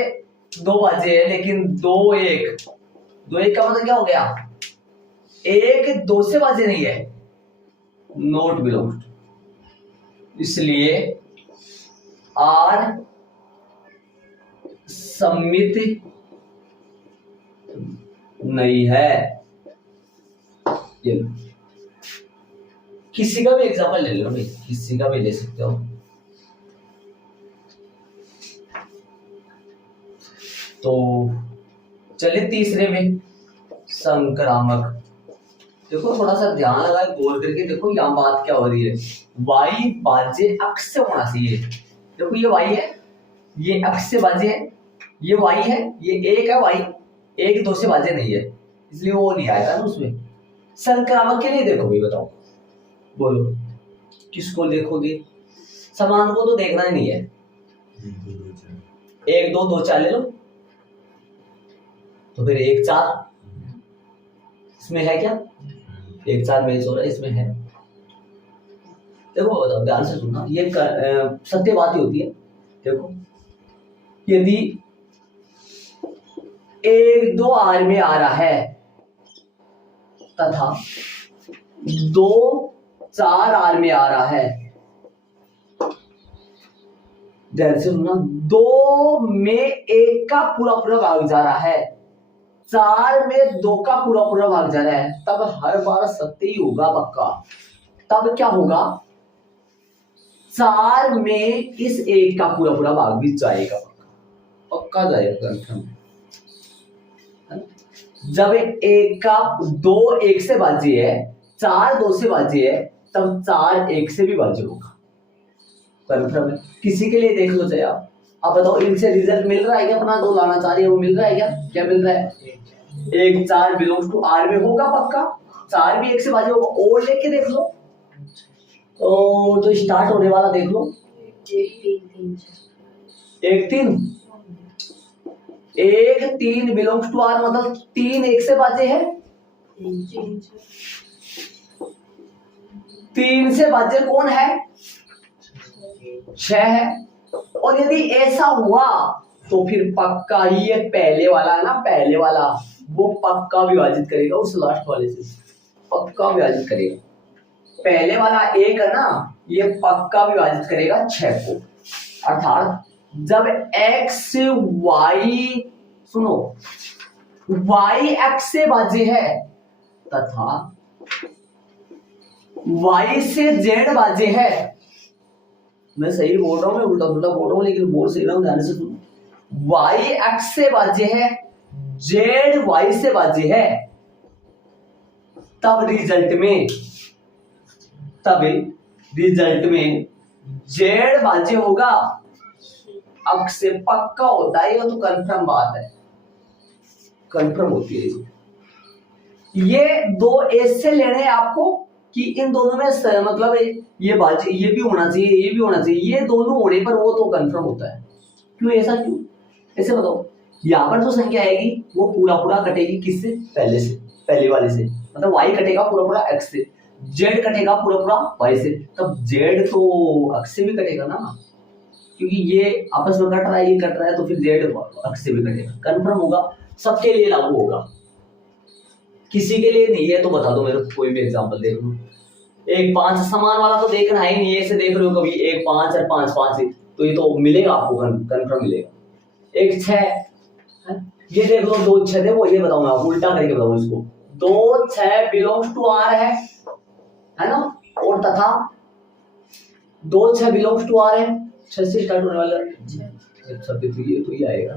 दो भाज्य है, लेकिन दो एक का मतलब क्या हो गया, एक दो से भाज्य नहीं है, नॉट बिलोंग्स, इसलिए आर सममित नहीं है। ये किसी का भी एग्जांपल ले लो भाई, किसी का भी ले सकते हो। तो चलिए तीसरे में संक्रामक, देखो थोड़ा सा ध्यान लगाए, गौर करके देखो यहाँ बात क्या हो रही है, वाई भाज्य अक्ष से होना चाहिए, देखो ये वाई है, ये अक्ष से भाज्य है, ये वाई है, ये एक है वाई, एक दो से भाज्य नहीं है, इसलिए वो नहीं आएगा ना उसमें। संक्रामक के लिए देखो भाई, बताओ बोलो किसको देखोगे, समान को तो देखना ही नहीं है, एक दो दो चार ले लो, तो फिर एक चार इसमें है क्या, एक चार मैच हो रहा है इसमें है, देखो बताओ ध्यान से सुनना, ये सत्य बात ही होती है। देखो यदि एक दो आर में आ रहा है तथा दो चार आर में आ रहा है, ध्यान से सुनना, दो में एक का पूरा पूरा भाग जा रहा है, चार में दो का पूरा पूरा भाग जा रहा है, तब हर बार सत्य ही होगा पक्का। तब क्या होगा, चार में इस एक का पूरा पूरा भाग भी जाएगा, पक्का जाएगा। जब एक का दो एक से भाज्य है, चार दो से भाज्य है, तब चार एक से भी भाज्य होगा, कन्फर्म है। किसी के लिए देख लो चाहे आप बताओ, इनसे रिजल्ट मिल रहा है क्या, अपना दो लाना चाह रही है वो मिल रहा है क्या, क्या मिल रहा है, एक चार बिलोंग्स टू आर में होगा पक्का, चार भी एक से भाज्य होगा, और लेके देख लो, तो स्टार्ट होने वाला देख लो, एक तीन बिलोंग्स टू आर, मतलब तीन एक से भाज्य है, तीन से भाज्य कौन है, छह है, और यदि ऐसा हुआ तो फिर पक्का ही ये पहले वाला है ना, पहले वाला वो पक्का विभाजित करेगा उस लास्ट वाले से, पक्का विभाजित करेगा, पहले वाला एक है ना, ये पक्का विभाजित करेगा छह को, अर्थात जब x y, सुनो y x से भाज्य है तथा y से z भाज्य है। मैं सही बोल रहा हूं, मैं उल्टा उल्टा बोल रहा हूं, लेकिन बोल सही रहा हूं, ध्यान से सुनो। y x से भाज्य है, z y से भाज्य है, तब रिजल्ट में z भाज्य होगा x से। पक्का होता है, ये तो कंफर्म बात है, कंफर्म होती है। ये दो ऐसे लेने हैं आपको कि इन दोनों में मतलब ये भाज्य, ये भी होना चाहिए, ये भी होना चाहिए, ये दोनों होने पर वो तो कंफर्म होता है। क्यों, ऐसा क्यों? ऐसे बताओ, यहाँ पर जो संख्या आएगी वो पूरा पूरा कटेगी किससे? पहले वाले से, मतलब y कटेगा पूरा पूरा x से, z कटेगा पूरा पूरा y से, तब z तो x से भी कटेगा ना, क्योंकि ये आपस में कट रहा है, ये कट रहा है, तो फिर z x से भी कटेगा। कंफर्म होगा, सबके लिए लागू होगा, किसी के लिए नहीं है तो बता दो मेरे को, कोई भी एग्जांपल देख लो। 1 5 समान वाला तो देखना है नहीं, ऐसे देख रहे हो कभी 1 5 और 5 5, तो ये तो मिलेगा आपको, कंफर्म मिलेगा। 1 6, ये देख लो 2 6, देखो ये बताऊं मैं आपको, उल्टा करके बताऊं इसको। 2 6 बिलोंग्स टू R है ना, और तथा 2 6 बिलोंग्स टू R है, 6 से स्टार्ट होने वाला अच्छा, तो ये आएगा।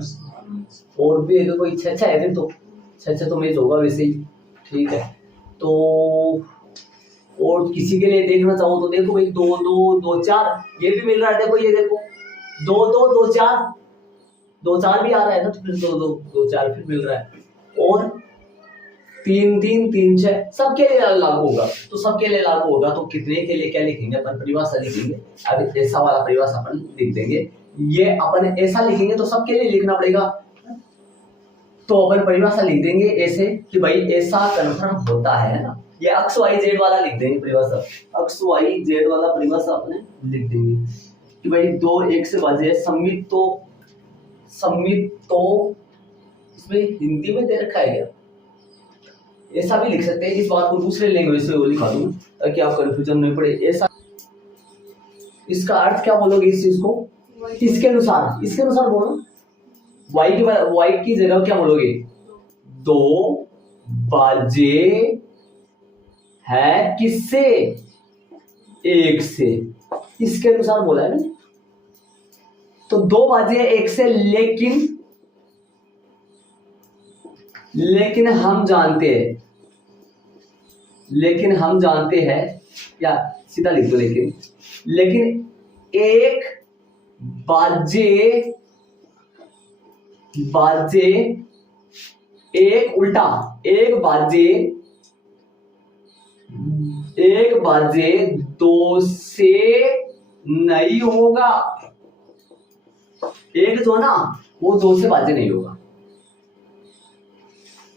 और भी अगर कोई 6 6 है फिर तो 6 6 तो मैच होगा वैसे ही, ठीक है। तो और किसी के लिए देखना चाहो तो देखो भाई 2 2 2 4, ये भी मिल रहा है, देखो ये देखो 2 2 2 4, 2 4 भी आ रहा है ना, तो फिर 2 2 2 4 फिर मिल रहा है। और 3 3 3 6 सबके लिए लागू होगा, तो सबके लिए लागू होगा तो कितने के लिए क्या लिखेंगे अपन? परिभाषा लिखेंगे। अब ऐसा वाला परिभाषा अपन लिख देंगे, ये अपन ऐसा लिखेंगे तो सबके लिए लिखना पड़ेगा, तो अपन परिभाषा लिख देंगे ऐसे कि भाई ऐसा कंफर्म होता है ना। ये x y z वाला लिख देंगे परिभाषा, x y z वाला परिभाषा अपने लिख देंगे कि भाई 2 1 से भाज्य है, सम्मित तो इसमें हिंदी में दे रखा है क्या? ऐसा भी लिख सकते हैं, इस बात को दूसरे लैंग्वेज से वो लिखा दूं ताकि आप कंफ्यूजन नहीं पड़े। ऐसा, इसका अर्थ क्या बोलोगे इस चीज को? इसके अनुसार बोलो। y की जगह क्या बोलोगे? 2 भाज्य है किससे? 1 से, इसके अनुसार बोला है ना। तो 2 भाज्य है 1 से, लेकिन हम जानते हैं, या सीधा लिख दो, लेकिन एक भाज्य एक भाज्य 2 से नहीं होगा। एक जो ना वो 2 से भाज्य नहीं होगा।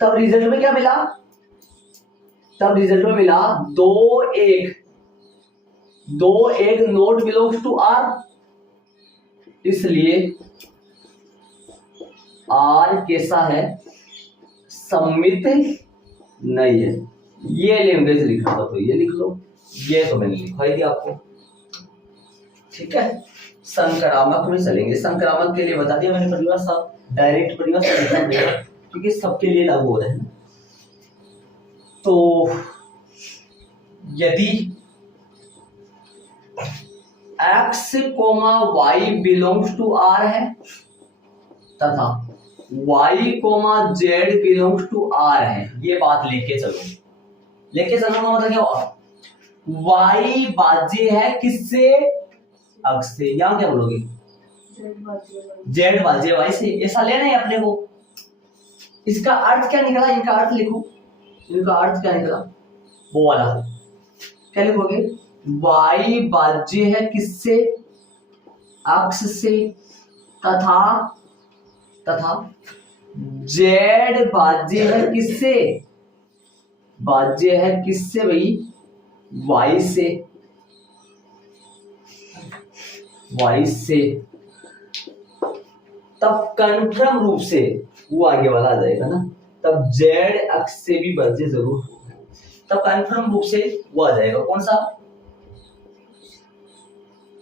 तब रिजल्ट में क्या मिला? 2 1 नॉट बिलोंग्स टू R, इसलिए R कैसा है? सम्मित नहीं है। ये लैंग्वेज लिखा था तो ये लिख लो, ये तो मैंने लिखवा ही दिया आपको, ठीक है। संक्रामक में चलेंगे, संक्रामक के लिए बता दिया मैंने परिभाषा, डायरेक्ट परिभाषा लिखना पड़ेगा क्योंकि सबके लिए लागू हो रहा है ना। तो यदि x, y belongs to R है तथा y, z belongs to R है, ये बात लेके चलो का मतलब क्या होगा? y भाज्य है किससे? x से। यहां क्या बोलोगे? z भाज्य y से, ऐसा लेना है अपने को। इसका अर्थ क्या निकला? इनका अर्थ लिखो, इनका अर्थ क्या निकला वो वाला, क्या लिखोगे? y भाज्य है किससे? x से, तथा z भाज्य है किससे? भाज्य है किससे भाई? y से, तब कंफर्म रूप से वो आगे वाला आ जाएगा ना, तब z x से भी भाज्य जरूर होगा, तब कंफर्म रूप से वो आ जाएगा। कौन सा?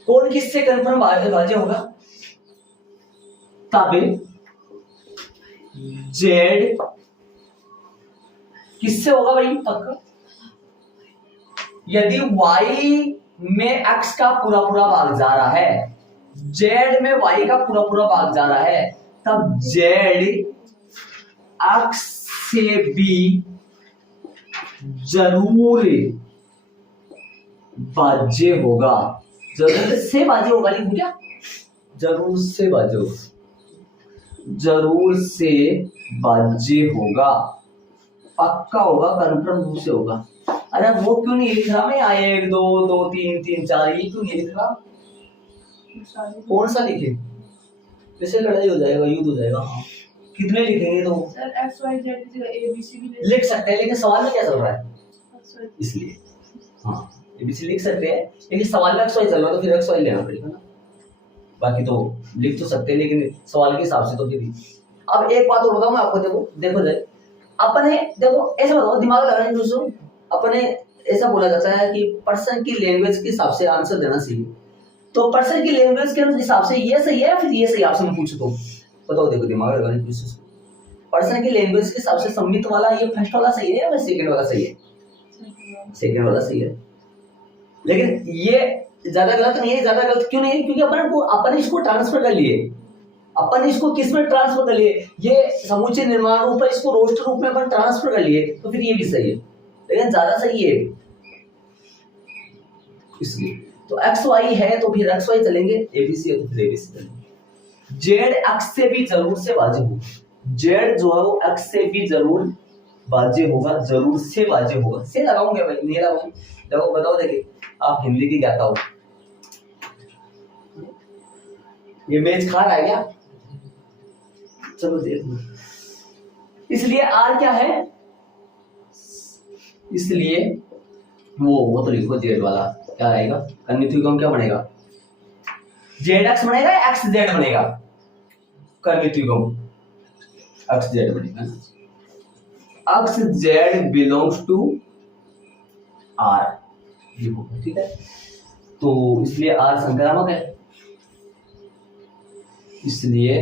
कौन किससे कंफर्म भाज्य होगा? तब z किससे होगा भाई पक्का? यदि y में x का पूरा पूरा भाग जा रहा है, z में y का पूरा पूरा भाग जा रहा है, तब z x से भी जरूर भाज्य होगा। जरूर से भाज्य होगा, लिखूं क्या? जरूर से भाज्य होगा, जरूर से भाज्य होगा, पक्का होगा, कन्फर्म रूप से होगा। अरे वो क्यों नहीं लिख रहा मैं? 1 2 2 3 3 4 ये क्यों नहीं लिख रहा? कौन सा लिखे? वैसे लड़ाई हो जाएगा, युद्ध हो जाएगा। कितने लिखेंगे तो सर एक्स वाई जेड की जगह ए बी सी भी लिख सकते हैं, लेकिन सवाल में क्या चल रहा है इसलिए। हाँ एबीसी लिख सकते हैं, लेकिन सवाल में एक्स वाई चल रहा है तो फिर एक्स वाई लेना पड़ेगा ना। बाकी तो लिख तो सकते हैं, लेकिन सवाल के हिसाब से तो फिर। अब एक बात और बताऊं मैं आपको, देखो जाए अपने, देखो ऐसा बताओ, दिमाग लगाने दोस्तों। अपने ऐसा बोला जाता है कि पर्सन की लैंग्वेज के हिसाब से आंसर देना चाहिए। तो पर्सन की लैंग्वेज के हिसाब से ये सही है या फिर ये सही? आपसे मैं पूछूं तो बताओ, देखो दिमाग लगाने की। पर्सन की लैंग्वेज के हिसाब से सम्मित वाला ये फर्स्ट वाला सही है या सेकंड वाला सही है? सेकंड वाला सही है। लेकिन ये ज्यादा गलत नहीं है। ज्यादा गलत क्यों नहीं है? क्योंकि अपन इसको ट्रांसफर कर लिए। अपन इसको किस में ट्रांसफर कर लिए? ये समुच्चय निर्माण रूप है, इसको रोस्टर रूप में अपन ट्रांसफर कर लिए, तो फिर ये भी सही है, लेकिन ज्यादा सही है इसलिए। तो एक्स वाई है तो फिर एक्स वाई चलेंगे, एबीसी है तो फिर एबीसी चलेंगे। जेड एक्स से भी जरूर से भाज्य होगा। जेड जो है वो एक्स से भी जरूर भाज्य होगा, जरूर से भाज्य होगा। से लगाऊंगे भाई, नहीं लगाऊंगे? देखो बताओ, देखिए आप हिंदी की ज्ञाता हो, ये मैच खा रहा है क्या? चलो देख लो। इसलिए आर क्या है? इसलिए वो तो लिखो जेड वाला क्या रहेगा? कर्णित्विकम क्या बनेगा? जेड एक्स बनेगा या एक्स जेड बनेगा? कर्णित्विकम एक्स जेड बनेगा। X z belongs to R, ठीक है। तो इसलिए आर संक्रामक है, इसलिए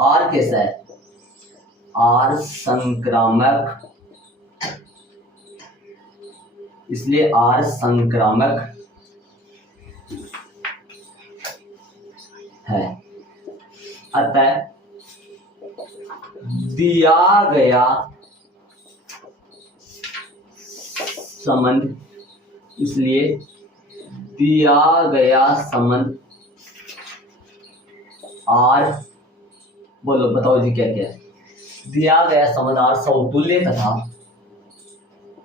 आर कैसा है? आर संक्रामक, इसलिए आर संक्रामक है। अतः दिया गया संबंध, इसलिए दिया गया संबंध आर, बोलो बताओ जी क्या क्या है? दिया गया संबंध आर समतुल्य तथा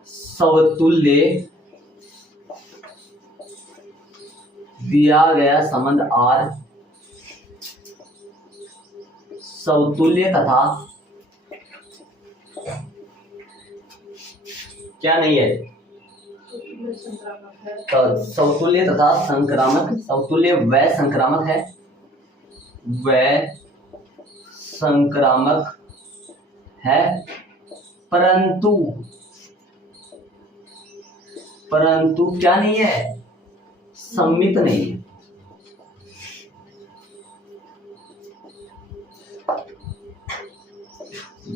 समतुल्य, दिया गया संबंध आर समतुल्य तथा क्या नहीं है? तो समतुल्य तथा संक्रामक, समतुल्य व संक्रामक है, व संक्रामक है, परंतु क्या नहीं है? सम्मित नहीं है।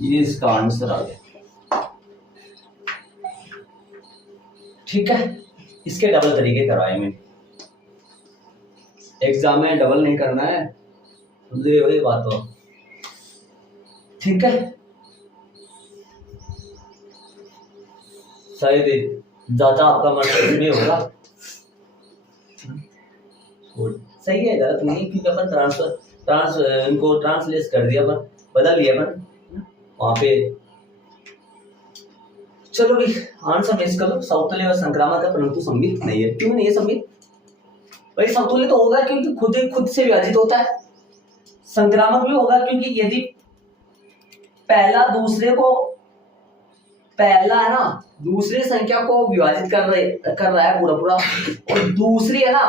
ये इसका आंसर आ गया, ठीक है। इसके डबल तरीके करवाए मैंने, एग्जाम में डबल नहीं करना है, वही बात हो, ठीक है। शायद ज्यादा आपका मतलब नहीं होगा, सही है, गलत नहीं, क्योंकि अपन इनको ट्रांसलेट कर दिया, पर बदल लिया अपन वहां पे। चलो भाई आंसर मैच कर लो। समतुल्य व संक्रामक है परंतु सम्मित नहीं है। क्यों नहीं है सम्मित? भाई समतुल्य तो होगा क्योंकि खुद से विभाजित होता है। संक्रामक भी होगा क्योंकि यदि पहला है ना दूसरे संख्या को विभाजित कर रहा है पूरा, और दूसरी है ना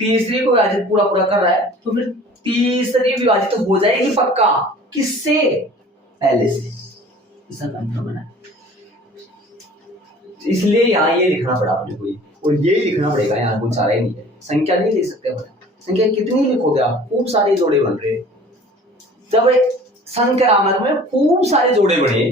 तीसरी को विभाजित पूरा कर रहा है, तो फिर तीसरी विभाजित हो जाएगी पक्का। किससे? पहले से। इसका कंफर्म है, इसलिए यहाँ ये लिखना पड़ा अपने को, और ये लिखना पड़ेगा, यहाँ कुछ सारा ही नहीं है। संख्या नहीं लिख सकते, संख्या कितनी लिखोगे आप? खूब सारे जोड़े बन रहे। जब संक्रामक में खूब सारे जोड़े बने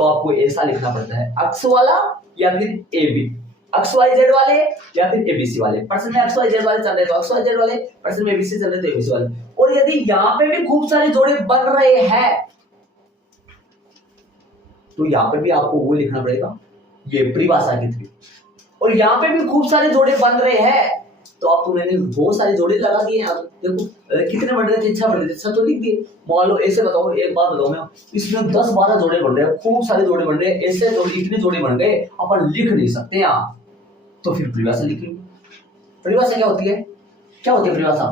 तो आपको ऐसा लिखना पड़ता है, अक्स वाला या फिर a b, x y z वाले या फिर एबीसी वाले। पर्सन में एक्स वाई जेड वाले चल रहे तो एक्स वाई जेड वाले, पर्सन में एबीसी चल रहे तो एबीसी वाले। और यदि यहाँ पे भी खूब सारे जोड़े बन रहे हैं तो यहाँ पे भी आपको वो लिखना पड़ेगा, ये परिभाषा के थ्रू। और यहाँ पे भी खूब सारे जोड़े बन रहे हैं तो आपको मैंने बहुत सारे जोड़े लगा दिए हैं। देखो कितने बन रहे थे, 6 बन रहे थे, 6 तो लिख दिए। मान लो ऐसे बताओ, एक बात बताओ मैं, इसमें 10-12 जोड़े बन रहे हैं, खूब सारे जोड़े बन रहे हैं, ऐसे जोड़े इतने जोड़े बन गए अपन लिख नहीं सकते यहाँ, तो फिर परिभाषा लिखेंगे। परिभाषा क्या होती है, क्या होती है परिभाषा?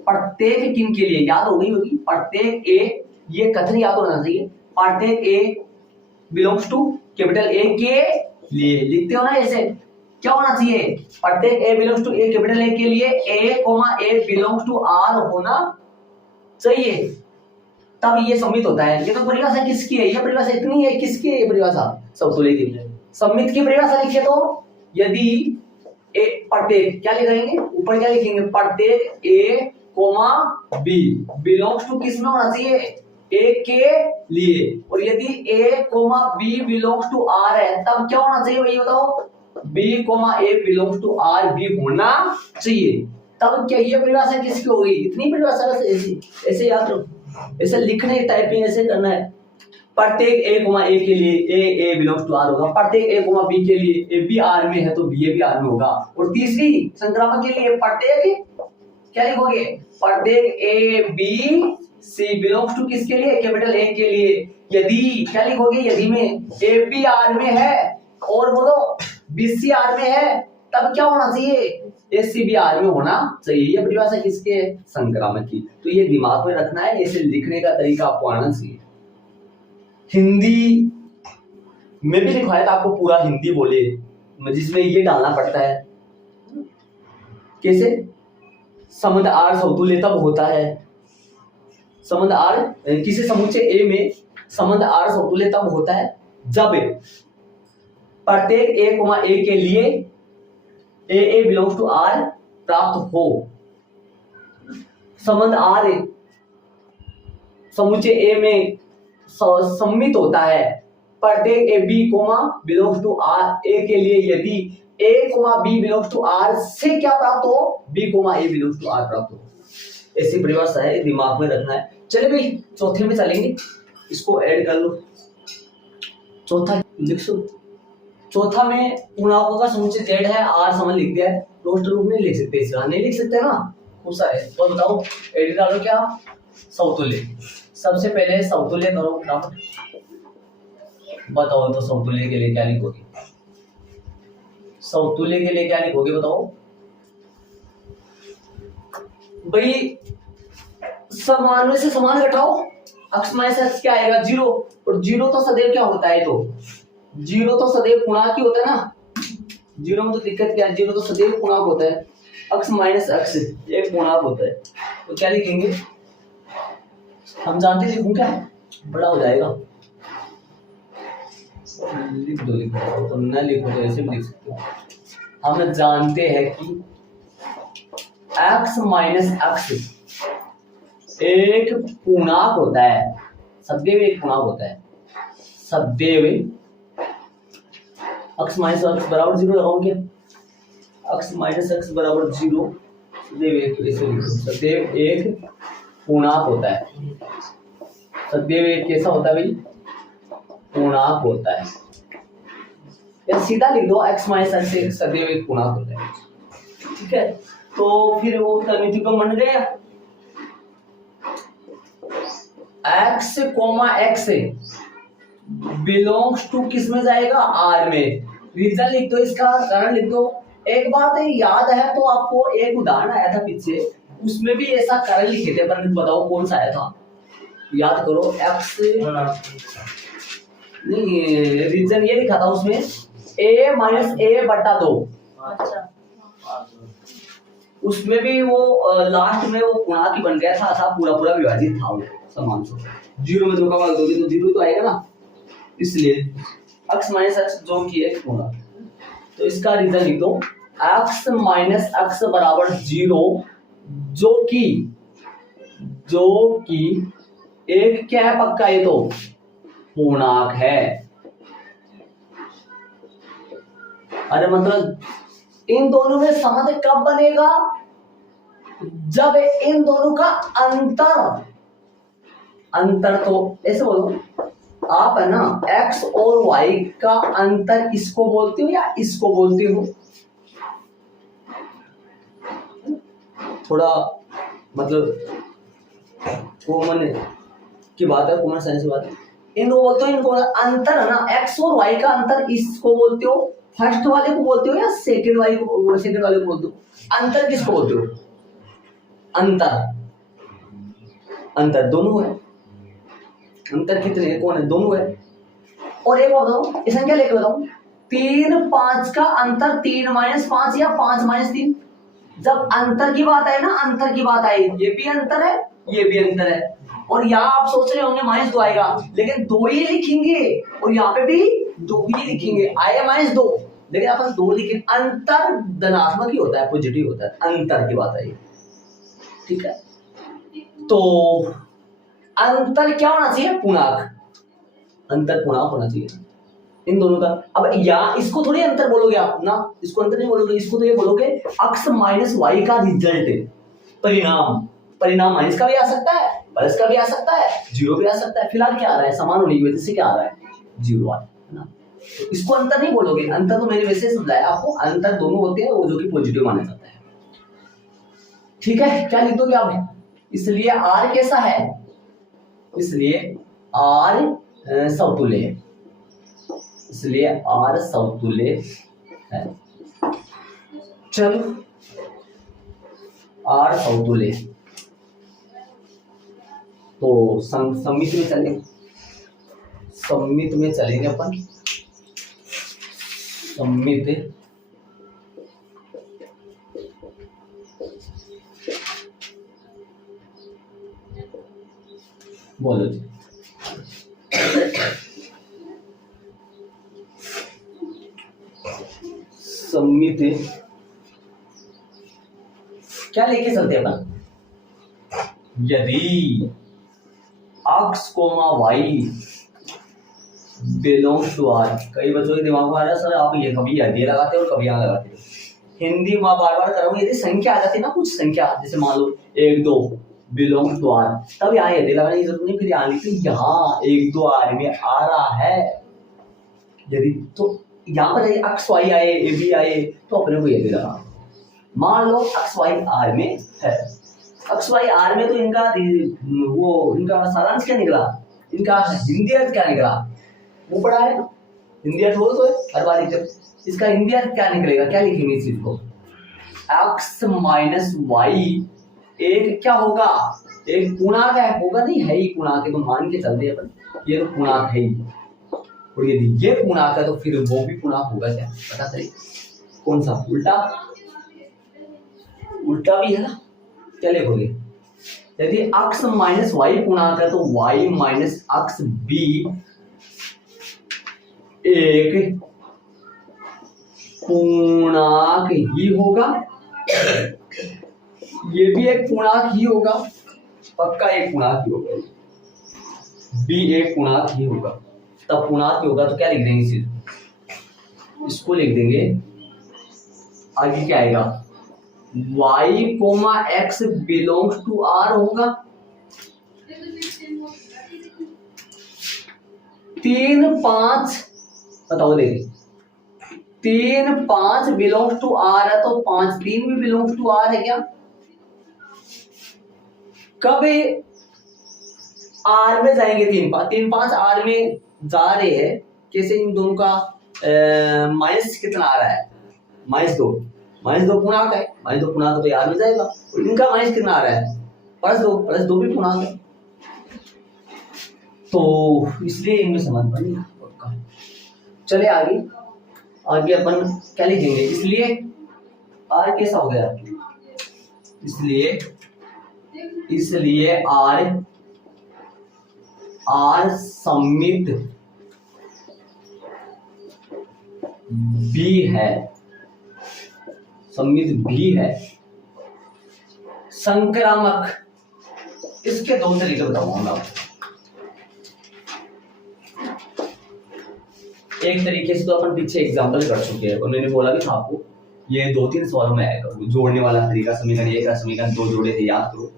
प्रत्येक किन के लिए, याद हो गई होगी, प्रत्येक ए, ये कथन याद होना चाहिए, प्रत्येक a belongs to capital A के लिए, लिखते हो ना ऐसे, क्या होना चाहिए? प्रत्येक a belongs to a capital A के लिए ए बिलोंग्स टू आर होना चाहिए, तब ये सम्मित होता है। ये तो परिभाषा किसकी है, ये परिभाषा इतनी है, किसकी है ये परिभाषा? समतुल्य की। सम्मित की परिभाषा लिखे तो यदि ए प्रत्येक, क्या लिखेंगे ऊपर, क्या लिखेंगे, प्रत्येक ए बी बिलोंग्स टू किस में होना चाहिए, ए के लिए। और यदि A B belongs to R है तब क्या होना चाहिए भाई बताओ, b A belongs to R भी होना चाहिए। तब क्या ये परिभाषा किसकी होगी? इतनी परिभाषा ऐसे याद रखो, ऐसे लिखने टाइपिंग ऐसे करना है। प्रत्येक ए के लिए ए बिलोंग्स टू आर होगा, प्रत्येक ए बी के लिए ए बी आर में है तो बी भी आर में होगा। और तीसरी संक्रामक के लिए प्रत्येक, क्या लिखोगे, प्रत्येक ए बी सी बिलोंग्स टू किसके लिए, कैपिटल ए के लिए। यदि, क्या लिखोगे, यदि में ए बी आर में है और बोलो बी सी आर में है तब क्या होना चाहिए, ए सी बी आर में होना चाहिए। ये परिभाषा किसके, संक्रामक की। तो ये दिमाग में रखना है, ऐसे लिखने का तरीका आपको आना चाहिए। हिंदी में भी लिखवाया था आपको, पूरा हिंदी बोले, जिसमें ये डालना पड़ता है। कैसे? संबंध आर समतुल्य तब होता है, संबंध आर किसी समुच्चय ए में संबंध आर समतुल्य तब होता है जब प्रत्येक ए के लिए ए बिलोंग्स टू आर प्राप्त हो। संबंध आर समुच्चय ए में सम्मित होता है प्रत्येक A B belongs to R A के लिए यदि A B belongs to R से क्या प्राप्त हो, B A belongs to R प्राप्त हो। ऐसी परिभाषा है, दिमाग में रखना है। चले भाई चौथे में चलेंगे, इसको ऐड कर लो। चौथा लिख सो, चौथा में पूर्णांकों का समुच्चय जेड है, आर समझ लिख दिया है, रोस्टर रूप में लिख सकते, इसका नहीं लिख सकते ना, खूब सारे। तो बताओ एड डालो, क्या समतुल्य। सबसे पहले समतुल्य करो फटाफट, बताओ तो समतुल्य के लिए क्या लिखोगे, समतुल्य के लिए क्या लिखोगे बताओ भाई। समान में से समान घटाओ, अक्स माइनस एक्स क्या आएगा, 0। और 0 तो सदैव क्या होता है, तो 0 तो सदैव पूर्णांक ही होता है ना, 0 में तो दिक्कत क्या है, 0 तो सदैव पूर्णांक होता है। अक्स माइनस एक्स एक पूर्णांक होता है, तो क्या लिखेंगे, हम जानते लिखूं क्या, बड़ा हो जाएगा, लिख दो, लिख दो, तो न लिखो तो ऐसे भी लिख सकते हो। हम जानते हैं कि x माइनस एक्स एक पूर्णांक होता है, सदैव एक पूर्णांक होता है, सदैव x माइनस एक्स बराबर 0 लगाऊं क्या, x माइनस एक्स बराबर 0, सदैव एक, ऐसे लिखो, सदैव एक पूर्णांक होता है, सदैव एक कैसा होता है भाई, पूर्णांक होता है। या सीधा लिख दो x माइनस एक्स एक सदैव एक पूर्णांक होता है, ठीक है। तो फिर वो त्रिमिति को बन गया, x x बिलोंग्स टू किस में जाएगा, r में। रीजन लिख दो, इसका कारण लिख दो। एक बात है याद है तो आपको एक उदाहरण आया था पीछे, उसमें भी ऐसा कारण लिखे थे, पर बताओ कौन सा आया था, याद करो। x नहीं, रीजन ये लिखा था उसमें a माइनस a बटा 2। अच्छा, उसमें भी वो लास्ट में वो पूर्णांक ही बन गया था पूरा विभाजित था वो समान से। 0 में 2 का भाग दोगे तो 0 तो आएगा ना, इसलिए x माइनस x जो कि एक पूर्णांक, तो इसका रीजन लिख दो x माइनस x बराबर 0, जो कि एक क्या है पक्का, ये तो पूर्णांक है, अरे मतलब इन दोनों में संबंध कब बनेगा, जब इन दोनों का अंतर तो ऐसे बोलो आप, है ना, x और y का अंतर इसको बोलते हो या इसको बोलते हो, थोड़ा मतलब कॉमन की बात है, कॉमन सेंस की बात है। इन दो बोलते हो, इनको अंतर है ना, x और y का अंतर इसको बोलते हो, फर्स्ट वाले को बोलते हो या सेकंड वाले को बोलते हो, अंतर किसको बोलते हो, अंतर दोनों है, अंतर कितने है, कौन है, दोनों है। और एक बताओ, इस संख्या लेके बताओ, 3 5 का अंतर 3 - 5 या 5 - 3, जब अंतर की बात आए ना, अंतर की बात आए, ये भी अंतर है, ये भी अंतर है। और यहाँ आप सोच रहे होंगे -2 आएगा, लेकिन 2 ही लिखेंगे, और यहाँ पे भी 2 ही लिखेंगे, आएगा -2, लेकिन अपन 2 लिखेंगे। अंतर धनात्मक ही होता है, पॉजिटिव होता है, अंतर की बात आई, ठीक है। तो अंतर क्या होना चाहिए, पूर्णांक, अंतर पूर्णांक होना चाहिए इन दोनों का। अब यहाँ इसको थोड़ी अंतर बोलोगे आप ना, इसको अंतर नहीं बोलोगे, इसको तो ये बोलोगे x माइनस वाई का रिजल्ट, परिणाम माइनस का भी आ सकता है, प्लस का भी आ सकता है, 0 भी आ सकता है। फिलहाल क्या आ रहा है, समान होने की वजह से क्या आ रहा है, 0 आ रहा है ना। तो इसको अंतर नहीं बोलोगे, अंतर तो मैंने वैसे समझाया आपको, अंतर दोनों होते हैं, वो जो कि पॉजिटिव माना जाता है, ठीक है। क्या लिख दोगे आप, इसलिए r कैसा है, इसलिए r समतुल्य है, इसलिए r समतुल्य है, चलो r समतुल्य, तो सम्मित में चलेंगे, सम्मित में चलेंगे अपन, सम्मित बोलो जी, सम्मित क्या लेके चलते अपन, यदि x, y belongs to r, कई बच्चों के दिमाग में आ रहा है सर आप ये कभी ये लगाते हो और कभी यहाँ लगाते हो, हिंदी में बार बार करूंगी, यदि संख्या आ जाती है ना, कुछ संख्या जैसे मान लो 1 2 बिलोंग्स टू r, तब यहाँ यदि लगाने की जरूरत नहीं, फिर यहाँ लिखते यहाँ 1 2 r में आ रहा है, यदि तो यहाँ पर यदि x y आए, a b आए, तो अपने को यदि लगा, मान लो x y r में है, x y r में तो इनका सारांश क्या निकला, इनका हिंदी अर्थ क्या निकला, वो पढ़ा है ना, हिंदी अर्थ हो तो हर बार इसका हिंदी अर्थ क्या निकलेगा, क्या लिखेंगे इस चीज को, x माइनस वाई एक क्या होगा, एक पूर्णांक है, होगा नहीं, है ही पूर्णांक है, तो मान के चलते अपन ये तो पूर्णांक है ही, और यदि ये पूर्णांक है तो फिर वो भी पूर्णांक होगा, क्या पता चले, कौन सा, उल्टा भी है ना, क्या लिखोगे, यदि x माइनस वाई पूर्णांक है तो y माइनस एक्स भी एक पूर्णांक ही होगा, ये भी एक पूर्णांक ही होगा, पक्का एक पूर्णांक ही होगा, b एक पूर्णांक ही होगा, तब पूर्णांक ही होगा, तो क्या लिख देंगे, सिर्फ इसको लिख देंगे, आगे क्या आएगा, y, x belongs to r होगा, 3 5 बताओ, देखिए 3 5 बिलोंग्स टू r है, तो 5 3 भी बिलोंग्स टू r है क्या, कब r में जाएंगे, 3 5 r में जा रहे हैं, कैसे, इन दोनों का माइनस कितना आ रहा है, -2 पूर्णांक है, -2 पूर्णांक तो r में जाएगा, और इनका माइनस कितना आ रहा है, +2 भी पूर्णांक है, तो इसलिए इनमें संबंध बनेगा पक्का। चले आगे अपन क्या लिखेंगे, इसलिए r कैसा हो गया, इसलिए r सम्मित भी है, संक्रामक, इसके 2 तरीके बताऊंगा मैं आपको, एक तरीके से तो अपन पीछे एग्जांपल कर चुके हैं और मैंने बोला भी था आपको ये 2-3 सवालों में आएगा। जोड़ने वाला तरीका, समीकरण 1 का समीकरण 2 जोड़े थे, याद करो,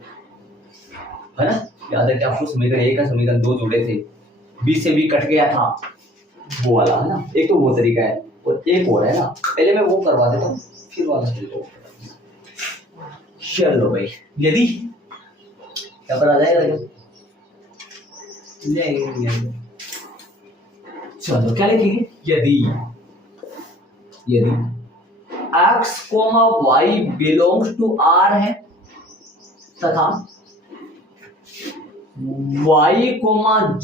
है ना? याद है कि आपको समीकरण 1 का समीकरण 2 जोड़े थे, बी से बी कट गया था, वो वाला, है ना? एक तो वो तरीका है और एक और है ना, पहले मैं वो करवा देता हूँ फिर वाला तरीका। चलो भाई, यदि क्या पर आ जाएगा ले, चलो क्या लिखेंगे? यदि x, y belongs to R है तथा y, z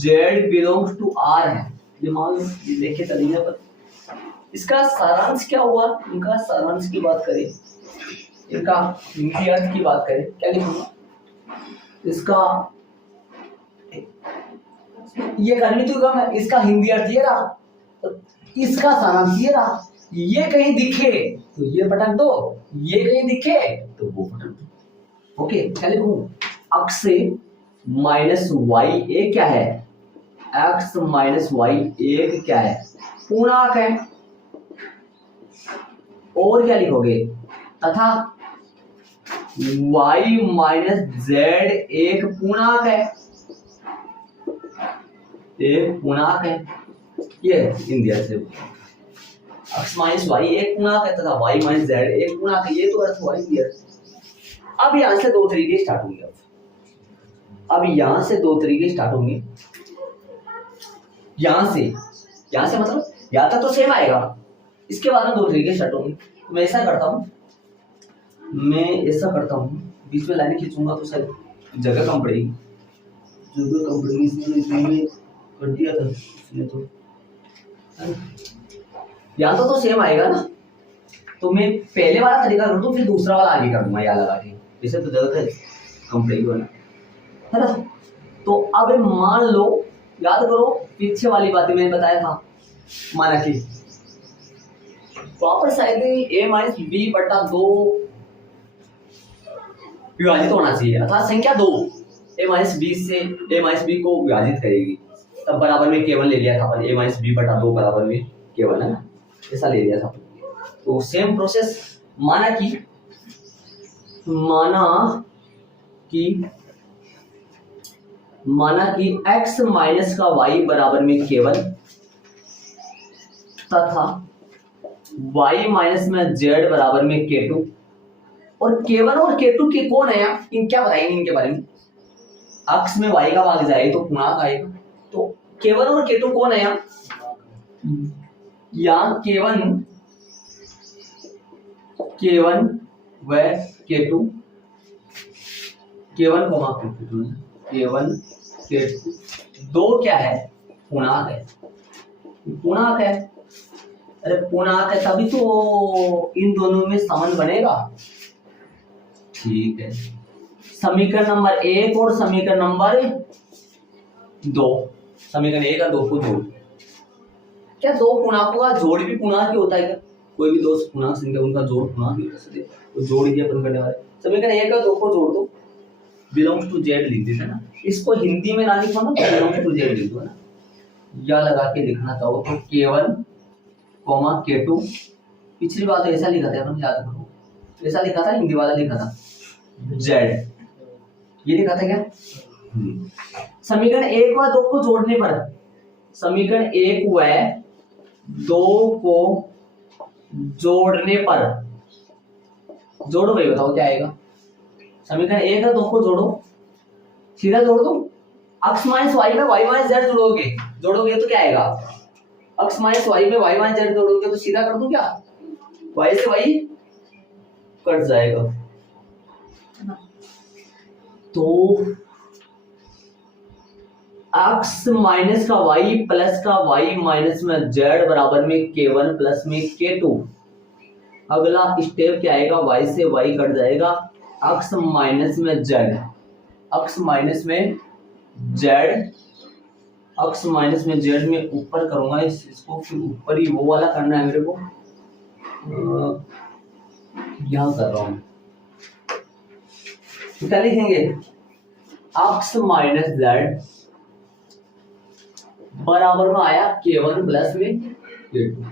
belongs to R है, ये मान लो, ये देखे चलेंगे पर इसका सारांश क्या हुआ? इनका सारांश की बात करें, इनका हिंदी अर्थ की बात करें, क्या लिखूंगा? इसका ये करनी तो मैं, इसका हिंदी अर्थ ये रहा, तो इसका सारांश ये रहा। ये कहीं दिखे तो ये पटक दो, ये कहीं दिखे तो वो पटक दो। ओके, क्या लिखूं? x माइनस वाई एक क्या है? x माइनस वाई एक क्या है? पूर्णांक है। और क्या लिखोगे? तथा y माइनस z एक पूर्णांक है, एक पूर्णांक है। ये इंडिया से x माइनस वाई एक पूर्णांक है तथा y माइनस z एक पूर्णांक है, ये तो अर्थ हुआ इंडिया। अब यहां से दो तरीके स्टार्ट होंगे। अब यहां से दो तरीके स्टार्ट होंगे। यहां से मतलब यहां तक तो सेम आएगा, इसके बाद में दो तरीके स्टार्ट होंगे। मैं ऐसा करता हूं, बीच में लाइन खींचूंगा तो शायद जगह कम पड़ेगी, इसमें कर दिया था इसने तो। यहाँ तो सेम आएगा ना, तो मैं पहले वाला तरीका कर दूं फिर दूसरा वाला आगे कर दूंगा यहाँ लगा के, इसे तो जगह कम पड़ेगी बना, है ना? तो अब मान लो, याद करो पीछे वाली बातें मैंने बताया था, माना कि वापस आएगी a माइनस बी बटा 2 विभाजित होना चाहिए, अर्थात संख्या 2 a माइनस बी को विभाजित करेगी, तब बराबर में केवल ले लिया था अपन, a माइनस बी बटा 2 बराबर में केवल, है ना? ऐसा ले लिया था। तो सेम प्रोसेस, माना कि x माइनस का y बराबर में केवल तथा y माइनस में z बराबर में k2, और केवल और k2 के कौन है यार? इन क्या बताएंगे इनके बारे में? x में y का भाग जाए तो पूर्णांक आएगा, तो केवल और k2 कौन है यार? या केवल व k2, केवल k2 दो क्या है? पूर्णांक है। अरे पूर्णांक है तभी तो इन दोनों में संबंध बनेगा। ठीक है, समीकरण नंबर 1 और समीकरण नंबर 2, समीकरण 1 और 2 को जोड़, क्या दो पूर्णांकों का जोड़ भी पूर्णांक ही होता है क्या? कोई भी दो पूर्णांक संख्या उनका जोड़ पूर्णांक ही होता है, तो जोड़ ही अपन करने वाले। समीकरण 1 और 2 को जोड़ दो, बिलोंग्स टू जेड लिख देते ना, इसको हिंदी में ना लिखो ना, बिलोंग्स टू जेड लिख दो ना, या लगा के लिखना चाहो तो केवल k2, पिछली बार तो ऐसा लिखा था अपन, याद करो, ऐसा लिखा था, हिंदी वाला लिखा था z, ये लिखा था क्या? समीकरण 1 व 2 को जोड़ने पर, समीकरण 1 व 2 को जोड़ने पर, जोड़ो भाई, बताओ क्या आएगा? समीकरण 1 और 2 को जोड़ो, सीधा जोड़ दो, x माइनस वाई में y माइनस z जोड़ोगे तो क्या आएगा? x माइनस वाई में y माइनस z जोड़ोगे तो सीधा कर दूं क्या? y से y कट जाएगा, तो x माइनस का y प्लस का y माइनस में z बराबर में k1 प्लस में k2। अगला स्टेप क्या आएगा? y से y कट जाएगा, x माइनस में z, x माइनस में z में ऊपर करूंगा इसको, फिर ऊपर ही वो वाला करना है मेरे को, यहां कर रहा हूं, तो क्या लिखेंगे? x माइनस z बराबर में आया K1 प्लस में K2।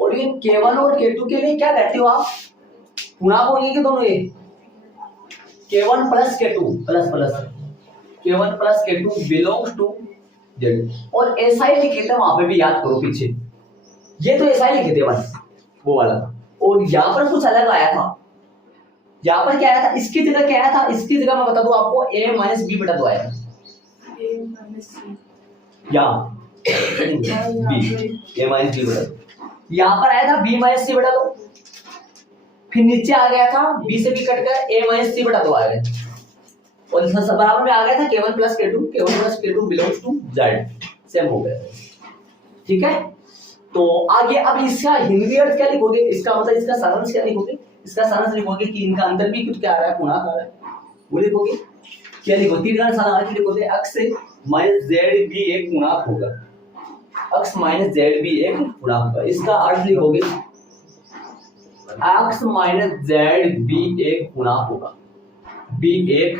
और ये K1 और K2 के लिए क्या कहते हो आप, गुणांक होंगे कि दोनों ये K1 plus K2 plus plus K1 plus K2 belongs to Z। और ऐसा ही लिखे थे वहां पे भी, याद करो पीछे, ये तो ऐसा ही लिखे थे बस वो वाला। और यहाँ पर कुछ अलग आया था, यहाँ पर क्या आया था, इसकी जगह क्या आया था, इसकी जगह मैं बता दूं आपको A माइनस बी बटा 2 आया था। A minus C। यहाँ A माइनस बी बटा 2, यहाँ पर आया था B माइनस सी बटा 2, फिर नीचे आ गया था B से B कट कर A माइनस सी बटा 2 आ गया, और इसका बराबर में आ गया था K1 plus K2 belongs to Z, same हो गया। ठीक है, तो आगे अब इसका हिंदी अर्थ क्या लिखोगे, इसका मतलब इसका सारांश क्या लिखोगे, इसका सारांश लिखोगे कि इनका अंतर भी कुछ क्या आ रहा है, गुणांक आ रहा है, वो लिखोगे। क्या लिखोगे, तीन का सारांश लिखोगे, अक्स माइनस जेड भी एक गुणांक होगा, अक्स माइनस जेड भी एक गुणांक होगा। इसका अर्थ लिखोगे अक्स माइनस जेड भी एक गुणांक होगा, भी एक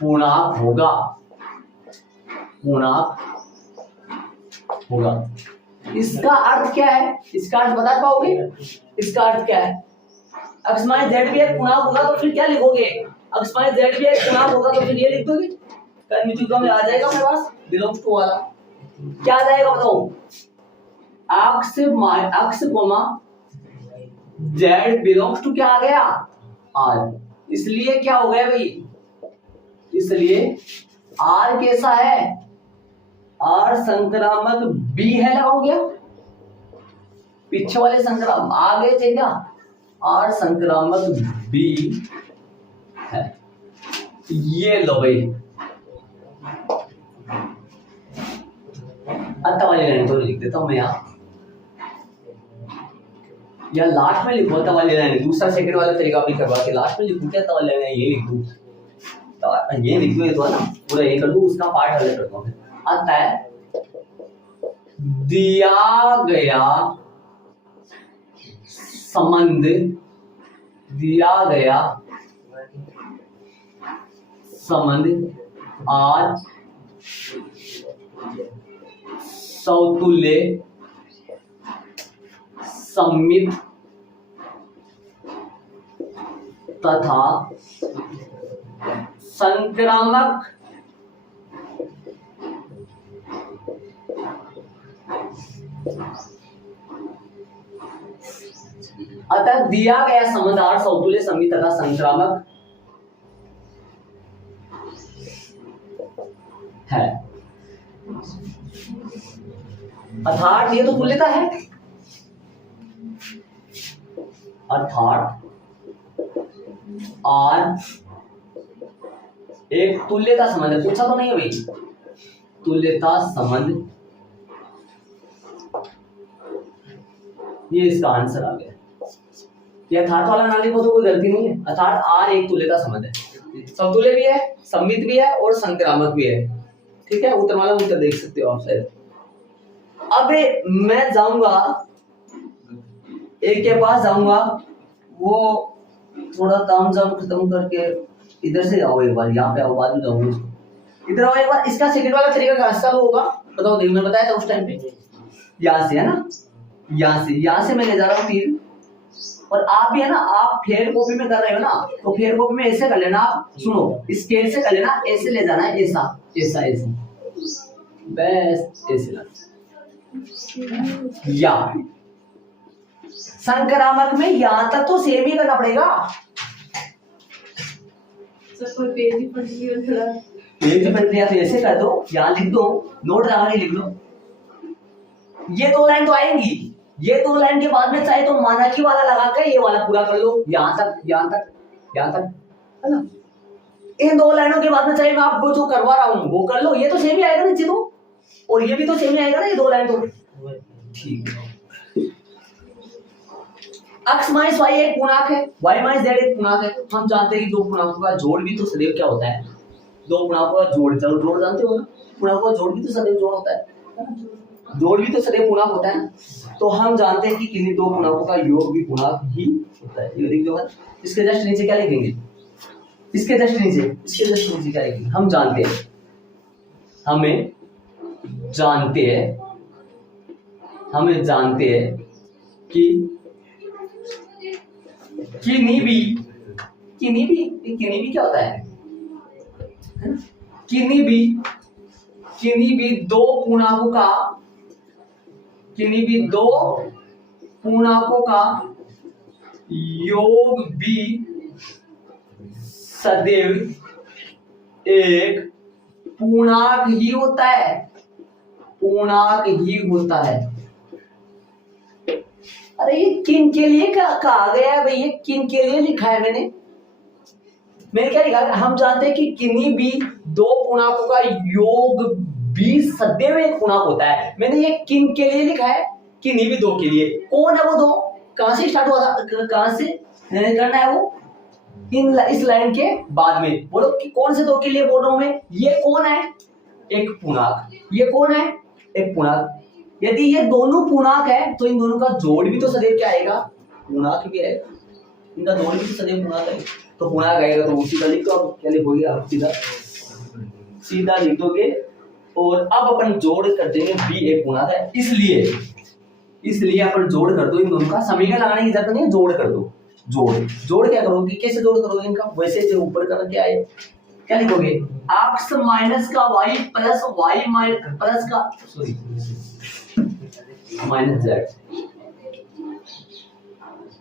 पूर्णांक होगा, पूर्णांक होगा। इसका अर्थ क्या है, इसका अर्थ बता पाओगे, इसका अर्थ क्या है, अक्स माइनस जेड भी एक पूर्णांक होगा तो फिर क्या लिखोगे, अक्स माइनस जेड भी एक पूर्णांक होगा तो फिर ये लिख दोगे, कर्मित में आ जाएगा मेरे पास बिलोंग्स टू वाला, क्या आ जाएगा बताओ, अक्स कोमा जेड बिलोंग्स टू क्या आ गया आर, इसलिए क्या हो गया भाई, इसलिए आर कैसा है, आर संक्रामक बी है, लगा हो गया, पीछे वाले संक्रामक आ गए थे क्या, आर संक्रामक बी है, ये लो भाई। अंत वाली लाइन तो लिख देता हूं मैं यहाँ, या लास्ट में लिखो वाली लाइन, दूसरा सेकंड वाला तरीका भी करवा के लास्ट में लिखूं क्या वाली लाइन, ये लिख दूं, ये लिख दो, ये तो है ना, पूरा ये कर दूं, उसका पार्ट अलग कर दूं। आता है दिया गया संबंध, दिया गया संबंध आज समतुल्य सममित तथा संक्रामक अतः दिया गया संबंध आर समतुल्य सममित तथा संक्रामक है, अर्थात ये तो तुल्यता है, अर्थात आर एक तुल्यता संबंध है, पूछा तो नहीं है भाई, तुल्यता संबंध, ये इसका आंसर आ गया। ये अर्थात वाला ना लिखो तो कोई गलती नहीं है, अर्थात आर एक तुल्यता संबंध है, समतुल्य भी है, सममित भी है और संक्रामक भी है। ठीक है, उत्तर वाला उत्तर देख सकते हो आप शायद। अब मैं जाऊंगा एक के पास जाऊंगा, वो थोड़ा काम जाम खत्म करके इधर से जाओ, एक बार यहाँ पे आओ, बाद में जाऊंगा, इधर आओ एक बार। इसका सेकंड वाला तरीका कैसा होगा बताओ, देखो मैं बताया था उस टाइम पे, यहाँ से है ना, यहाँ से मैं ले जा रहा हूँ तीर, और आप भी है ना, आप फेयर कॉपी में कर रहे हो ना, तो फेयर कॉपी में ऐसे कर लेना, आप सुनो स्केल से कर लेना, ऐसे ले जाना है, ऐसा ऐसा ऐसे, बस ऐसे ला, या संक्रामक में यहां तक तो सेम ही करना पड़ेगा। सर कोई पेज ही पढ़ लिया थोड़ा, पेज पढ़ लिया तो ऐसे कर दो, यहाँ लिख दो, नोट लगा के लिख लो, ये दो लाइन तो आएंगी, ये दो लाइन के बाद में चाहे तो मानाकी वाला लगा कर ये वाला पूरा कर लो, यहाँ तक यहाँ तक यहाँ तक, है ना। इन दो लाइनों के बाद में चाहे मैं आपको जो करवा रहा हूँ वो कर लो, ये तो सेम ही आएगा नीचे तो, और ये भी तो सेम ही आएगा ना, ये दो लाइन तो ठीक है। x माइनस वाई एक पूर्णांक है, y माइनस जेड एक पूर्णांक है। हम जानते हैं कि दो पूर्णांकों का जोड़ भी तो सदैव क्या होता है, दो पूर्णांकों का जोड़, चलो जोड़ जानते हो ना, पूर्णांकों का जोड़ भी तो सदैव जोड़ होता है, जोड़ भी तो सदैव पूर्णांक होता है। तो हम जानते हैं कि किन्हीं दो पूर्णांकों का योग भी पूर्णांक ही होता है। ये लिख दो, इसके जस्ट नीचे क्या लिखेंगे, इसके जस्ट नीचे क्या लिखेंगे, हम जानते हैं, हमें जानते हैं कि किन्हीं भी क्या होता है, किन्हीं भी दो पूर्णांकों का योग भी सदैव एक पूर्णांक ही होता है। अरे ये किन के लिए कहा गया है भाई, ये किन के लिए लिखा है मैंने क्या लिखा है? हम जानते हैं कि किन्हीं भी दो पूर्णांकों का योग भी सदैव एक पूर्णांक होता है। मैंने ये किन के लिए लिखा है? किन्हीं भी दो के लिए। कौन है वो दो? कहां से स्टार्ट हुआ था, कहां से करना है वो? इस लाइन के बाद में बोलो कि कौन से दो के लिए बोल रहा हूं मैं। ये कौन है? एक पूर्णांक। ये कौन है? एक पूर्णांक। यदि ये दोनों पूर्णांक है तो इन दोनों का जोड़ भी तो सदैव क्या आएगा? पूर्णांक भी आएगा। इनका जोड़ भी तो सदैव पूर्णांक है, तो पूर्णांक आएगा तो उसी का लिख दो। आप क्या लिखोगे? आप सीधा लिख दोगे। और अब अपन जोड़ कर देंगे, बी एक पूर्णांक है, इसलिए अपन जोड़ कर दो इन दोनों का। समीकरण लगाने की जरूरत नहीं है, जोड़ कर दो। जोड़ क्या करोगे? कैसे जोड़ करोगे इनका? वैसे जो ऊपर का क्या है, क्या लिखोगे? x माइनस का y प्लस y प्लस का माइनस z।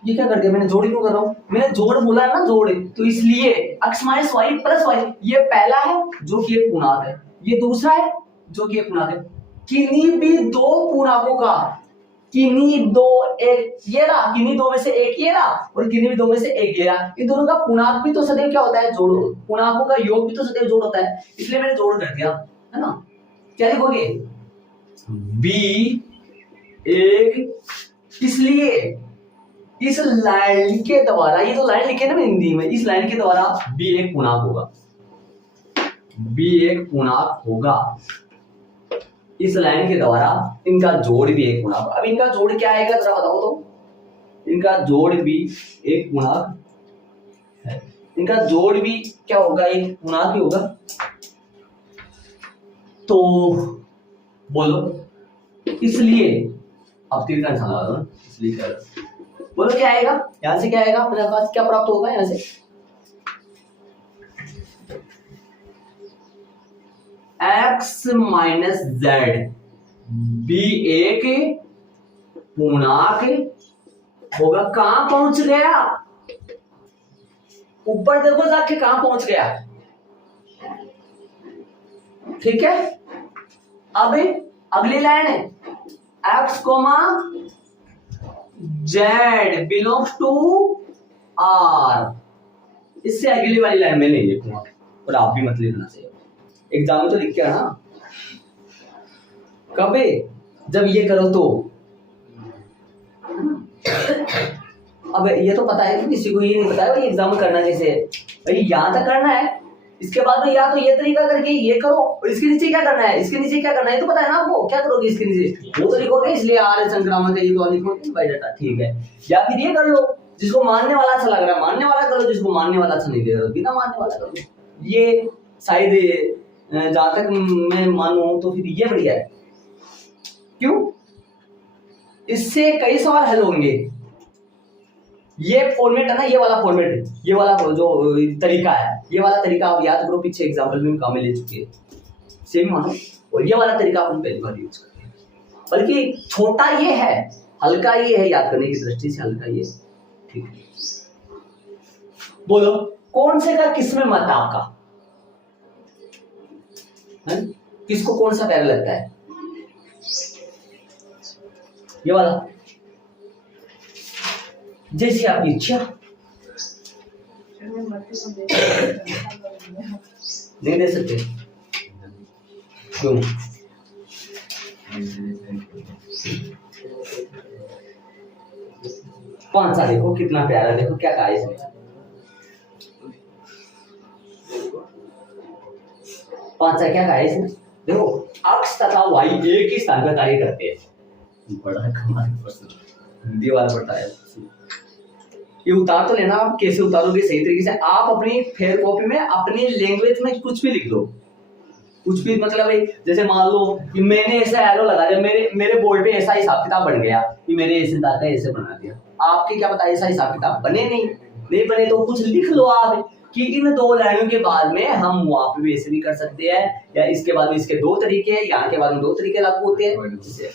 ये क्या कर दिया मैंने? जोड़ क्यों कर रहा हूं? मैंने जोड़ बोला है ना, जोड़, तो इसलिए x minus y plus y। ये पहला है जो कि एक पूर्णांक है, ये दूसरा है जो कि एक पूर्णांक है। किन्हीं भी दो पूर्णांकों का, किन्हीं दो में से एक ये रहा और किन्हीं भी दो में से एक ये रहा, इन दोनों का पूर्णांक भी तो सदैव क्या होता है? जोड़। पूर्णांकों का योग भी तो सदैव जोड़ होता है, इसलिए मैंने जोड़ कर दिया, है ना। क्या लिखोगे? बी एक, इसलिए इस लाइन के द्वारा, ये तो लाइन लिखे ना मैं हिंदी में, इस लाइन के द्वारा बी एक पूर्णांक होगा। इस लाइन के द्वारा इनका जोड़ भी एक पूर्णांक। अब इनका जोड़ क्या आएगा जरा बताओ तो? इनका जोड़ भी एक पूर्णांक है। इनका जोड़ भी क्या होगा? एक पूर्णांक ही होगा। तो बोलो, इसलिए अब तीर का निशान लगा दो, इसलिए क्या बोलो क्या आएगा? यहां से क्या आएगा अपने पास? क्या प्राप्त होगा यहां से? x माइनस जेड बी एक पूर्णांक होगा। कहां पहुंच गया? ऊपर देखो जाके कहां पहुंच गया, ठीक है। अब अगली लाइन है x comma Z belongs to r। इससे अगली वाली लाइन में नहीं लिखूंगा और आप भी मत लिखना चाहिए। एग्जाम में तो लिख के आना। कब? जब ये करो तो। अब ये तो पता है कि किसी को ये नहीं पता है भाई एग्जाम में करना कैसे है। भाई यहां तक करना है, इसके बाद में या तो ये तरीका करके ये करो और इसके नीचे क्या करना है, इसके नीचे क्या करना है तो पता है ना आपको। क्या करोगे इसके नीचे? वो तो लिखोगे, इसलिए आर्य संक्रामक है ये तो लिखोगे भाई डाटा, ठीक है। या फिर ये कर लो, जिसको मानने वाला अच्छा लग रहा है मानने वाला करो, जिसको मानने वाला अच्छा नहीं दे रहा बिना मानने वाला करो। ये शायद जहां तक मैं मानूं तो फिर ये बढ़िया है। क्यों? इससे कई सवाल हल होंगे। ये फॉर्मेट है ना, ये वाला फॉर्मेट, ये वाला जो तरीका है, ये वाला तरीका आप याद करो, पीछे एग्जाम्पल में काम में ले चुके हैं, सेम मानो। और ये वाला तरीका अपन पहली बार यूज करते हैं, बल्कि छोटा ये है, हल्का ये है, याद करने की दृष्टि से हल्का ये, ठीक है। बोलो कौन से का किस में मत आपका है? किसको कौन सा प्यारा लगता है? ये वाला, जैसी आपकी इच्छा। नहीं दे सकते क्यों? कौन सा देखो कितना प्यारा, देखो क्या कहा इसमें। कौन सा क्या कहा इसमें? देखो अक्ष तथा वाई एक ही स्थान पर कार्य करते हैं। बड़ा कमाल प्रश्न दीवार पड़ता है। ये उतार तो लेना, आप कैसे उतारोगे सही तरीके से। आप अपनी फेयर कॉपी में अपनी लैंग्वेज में कुछ भी लिख दो, कुछ भी मतलब है, जैसे मान लो कि मैंने ऐसा एरो लगा दिया, मेरे बोर्ड पे ऐसा हिसाब किताब बन गया कि मेरे ऐसे दादा ऐसे बना दिया, आपके क्या पता ऐसा हिसाब किताब बने नहीं बने, तो कुछ लिख लो आप कि इन दो लाइनों के बाद में हम वहां पे भी ऐसे भी कर सकते हैं, या इसके बाद में इसके दो तरीके हैं, यहाँ के बाद में दो तरीके लागू होते हैं।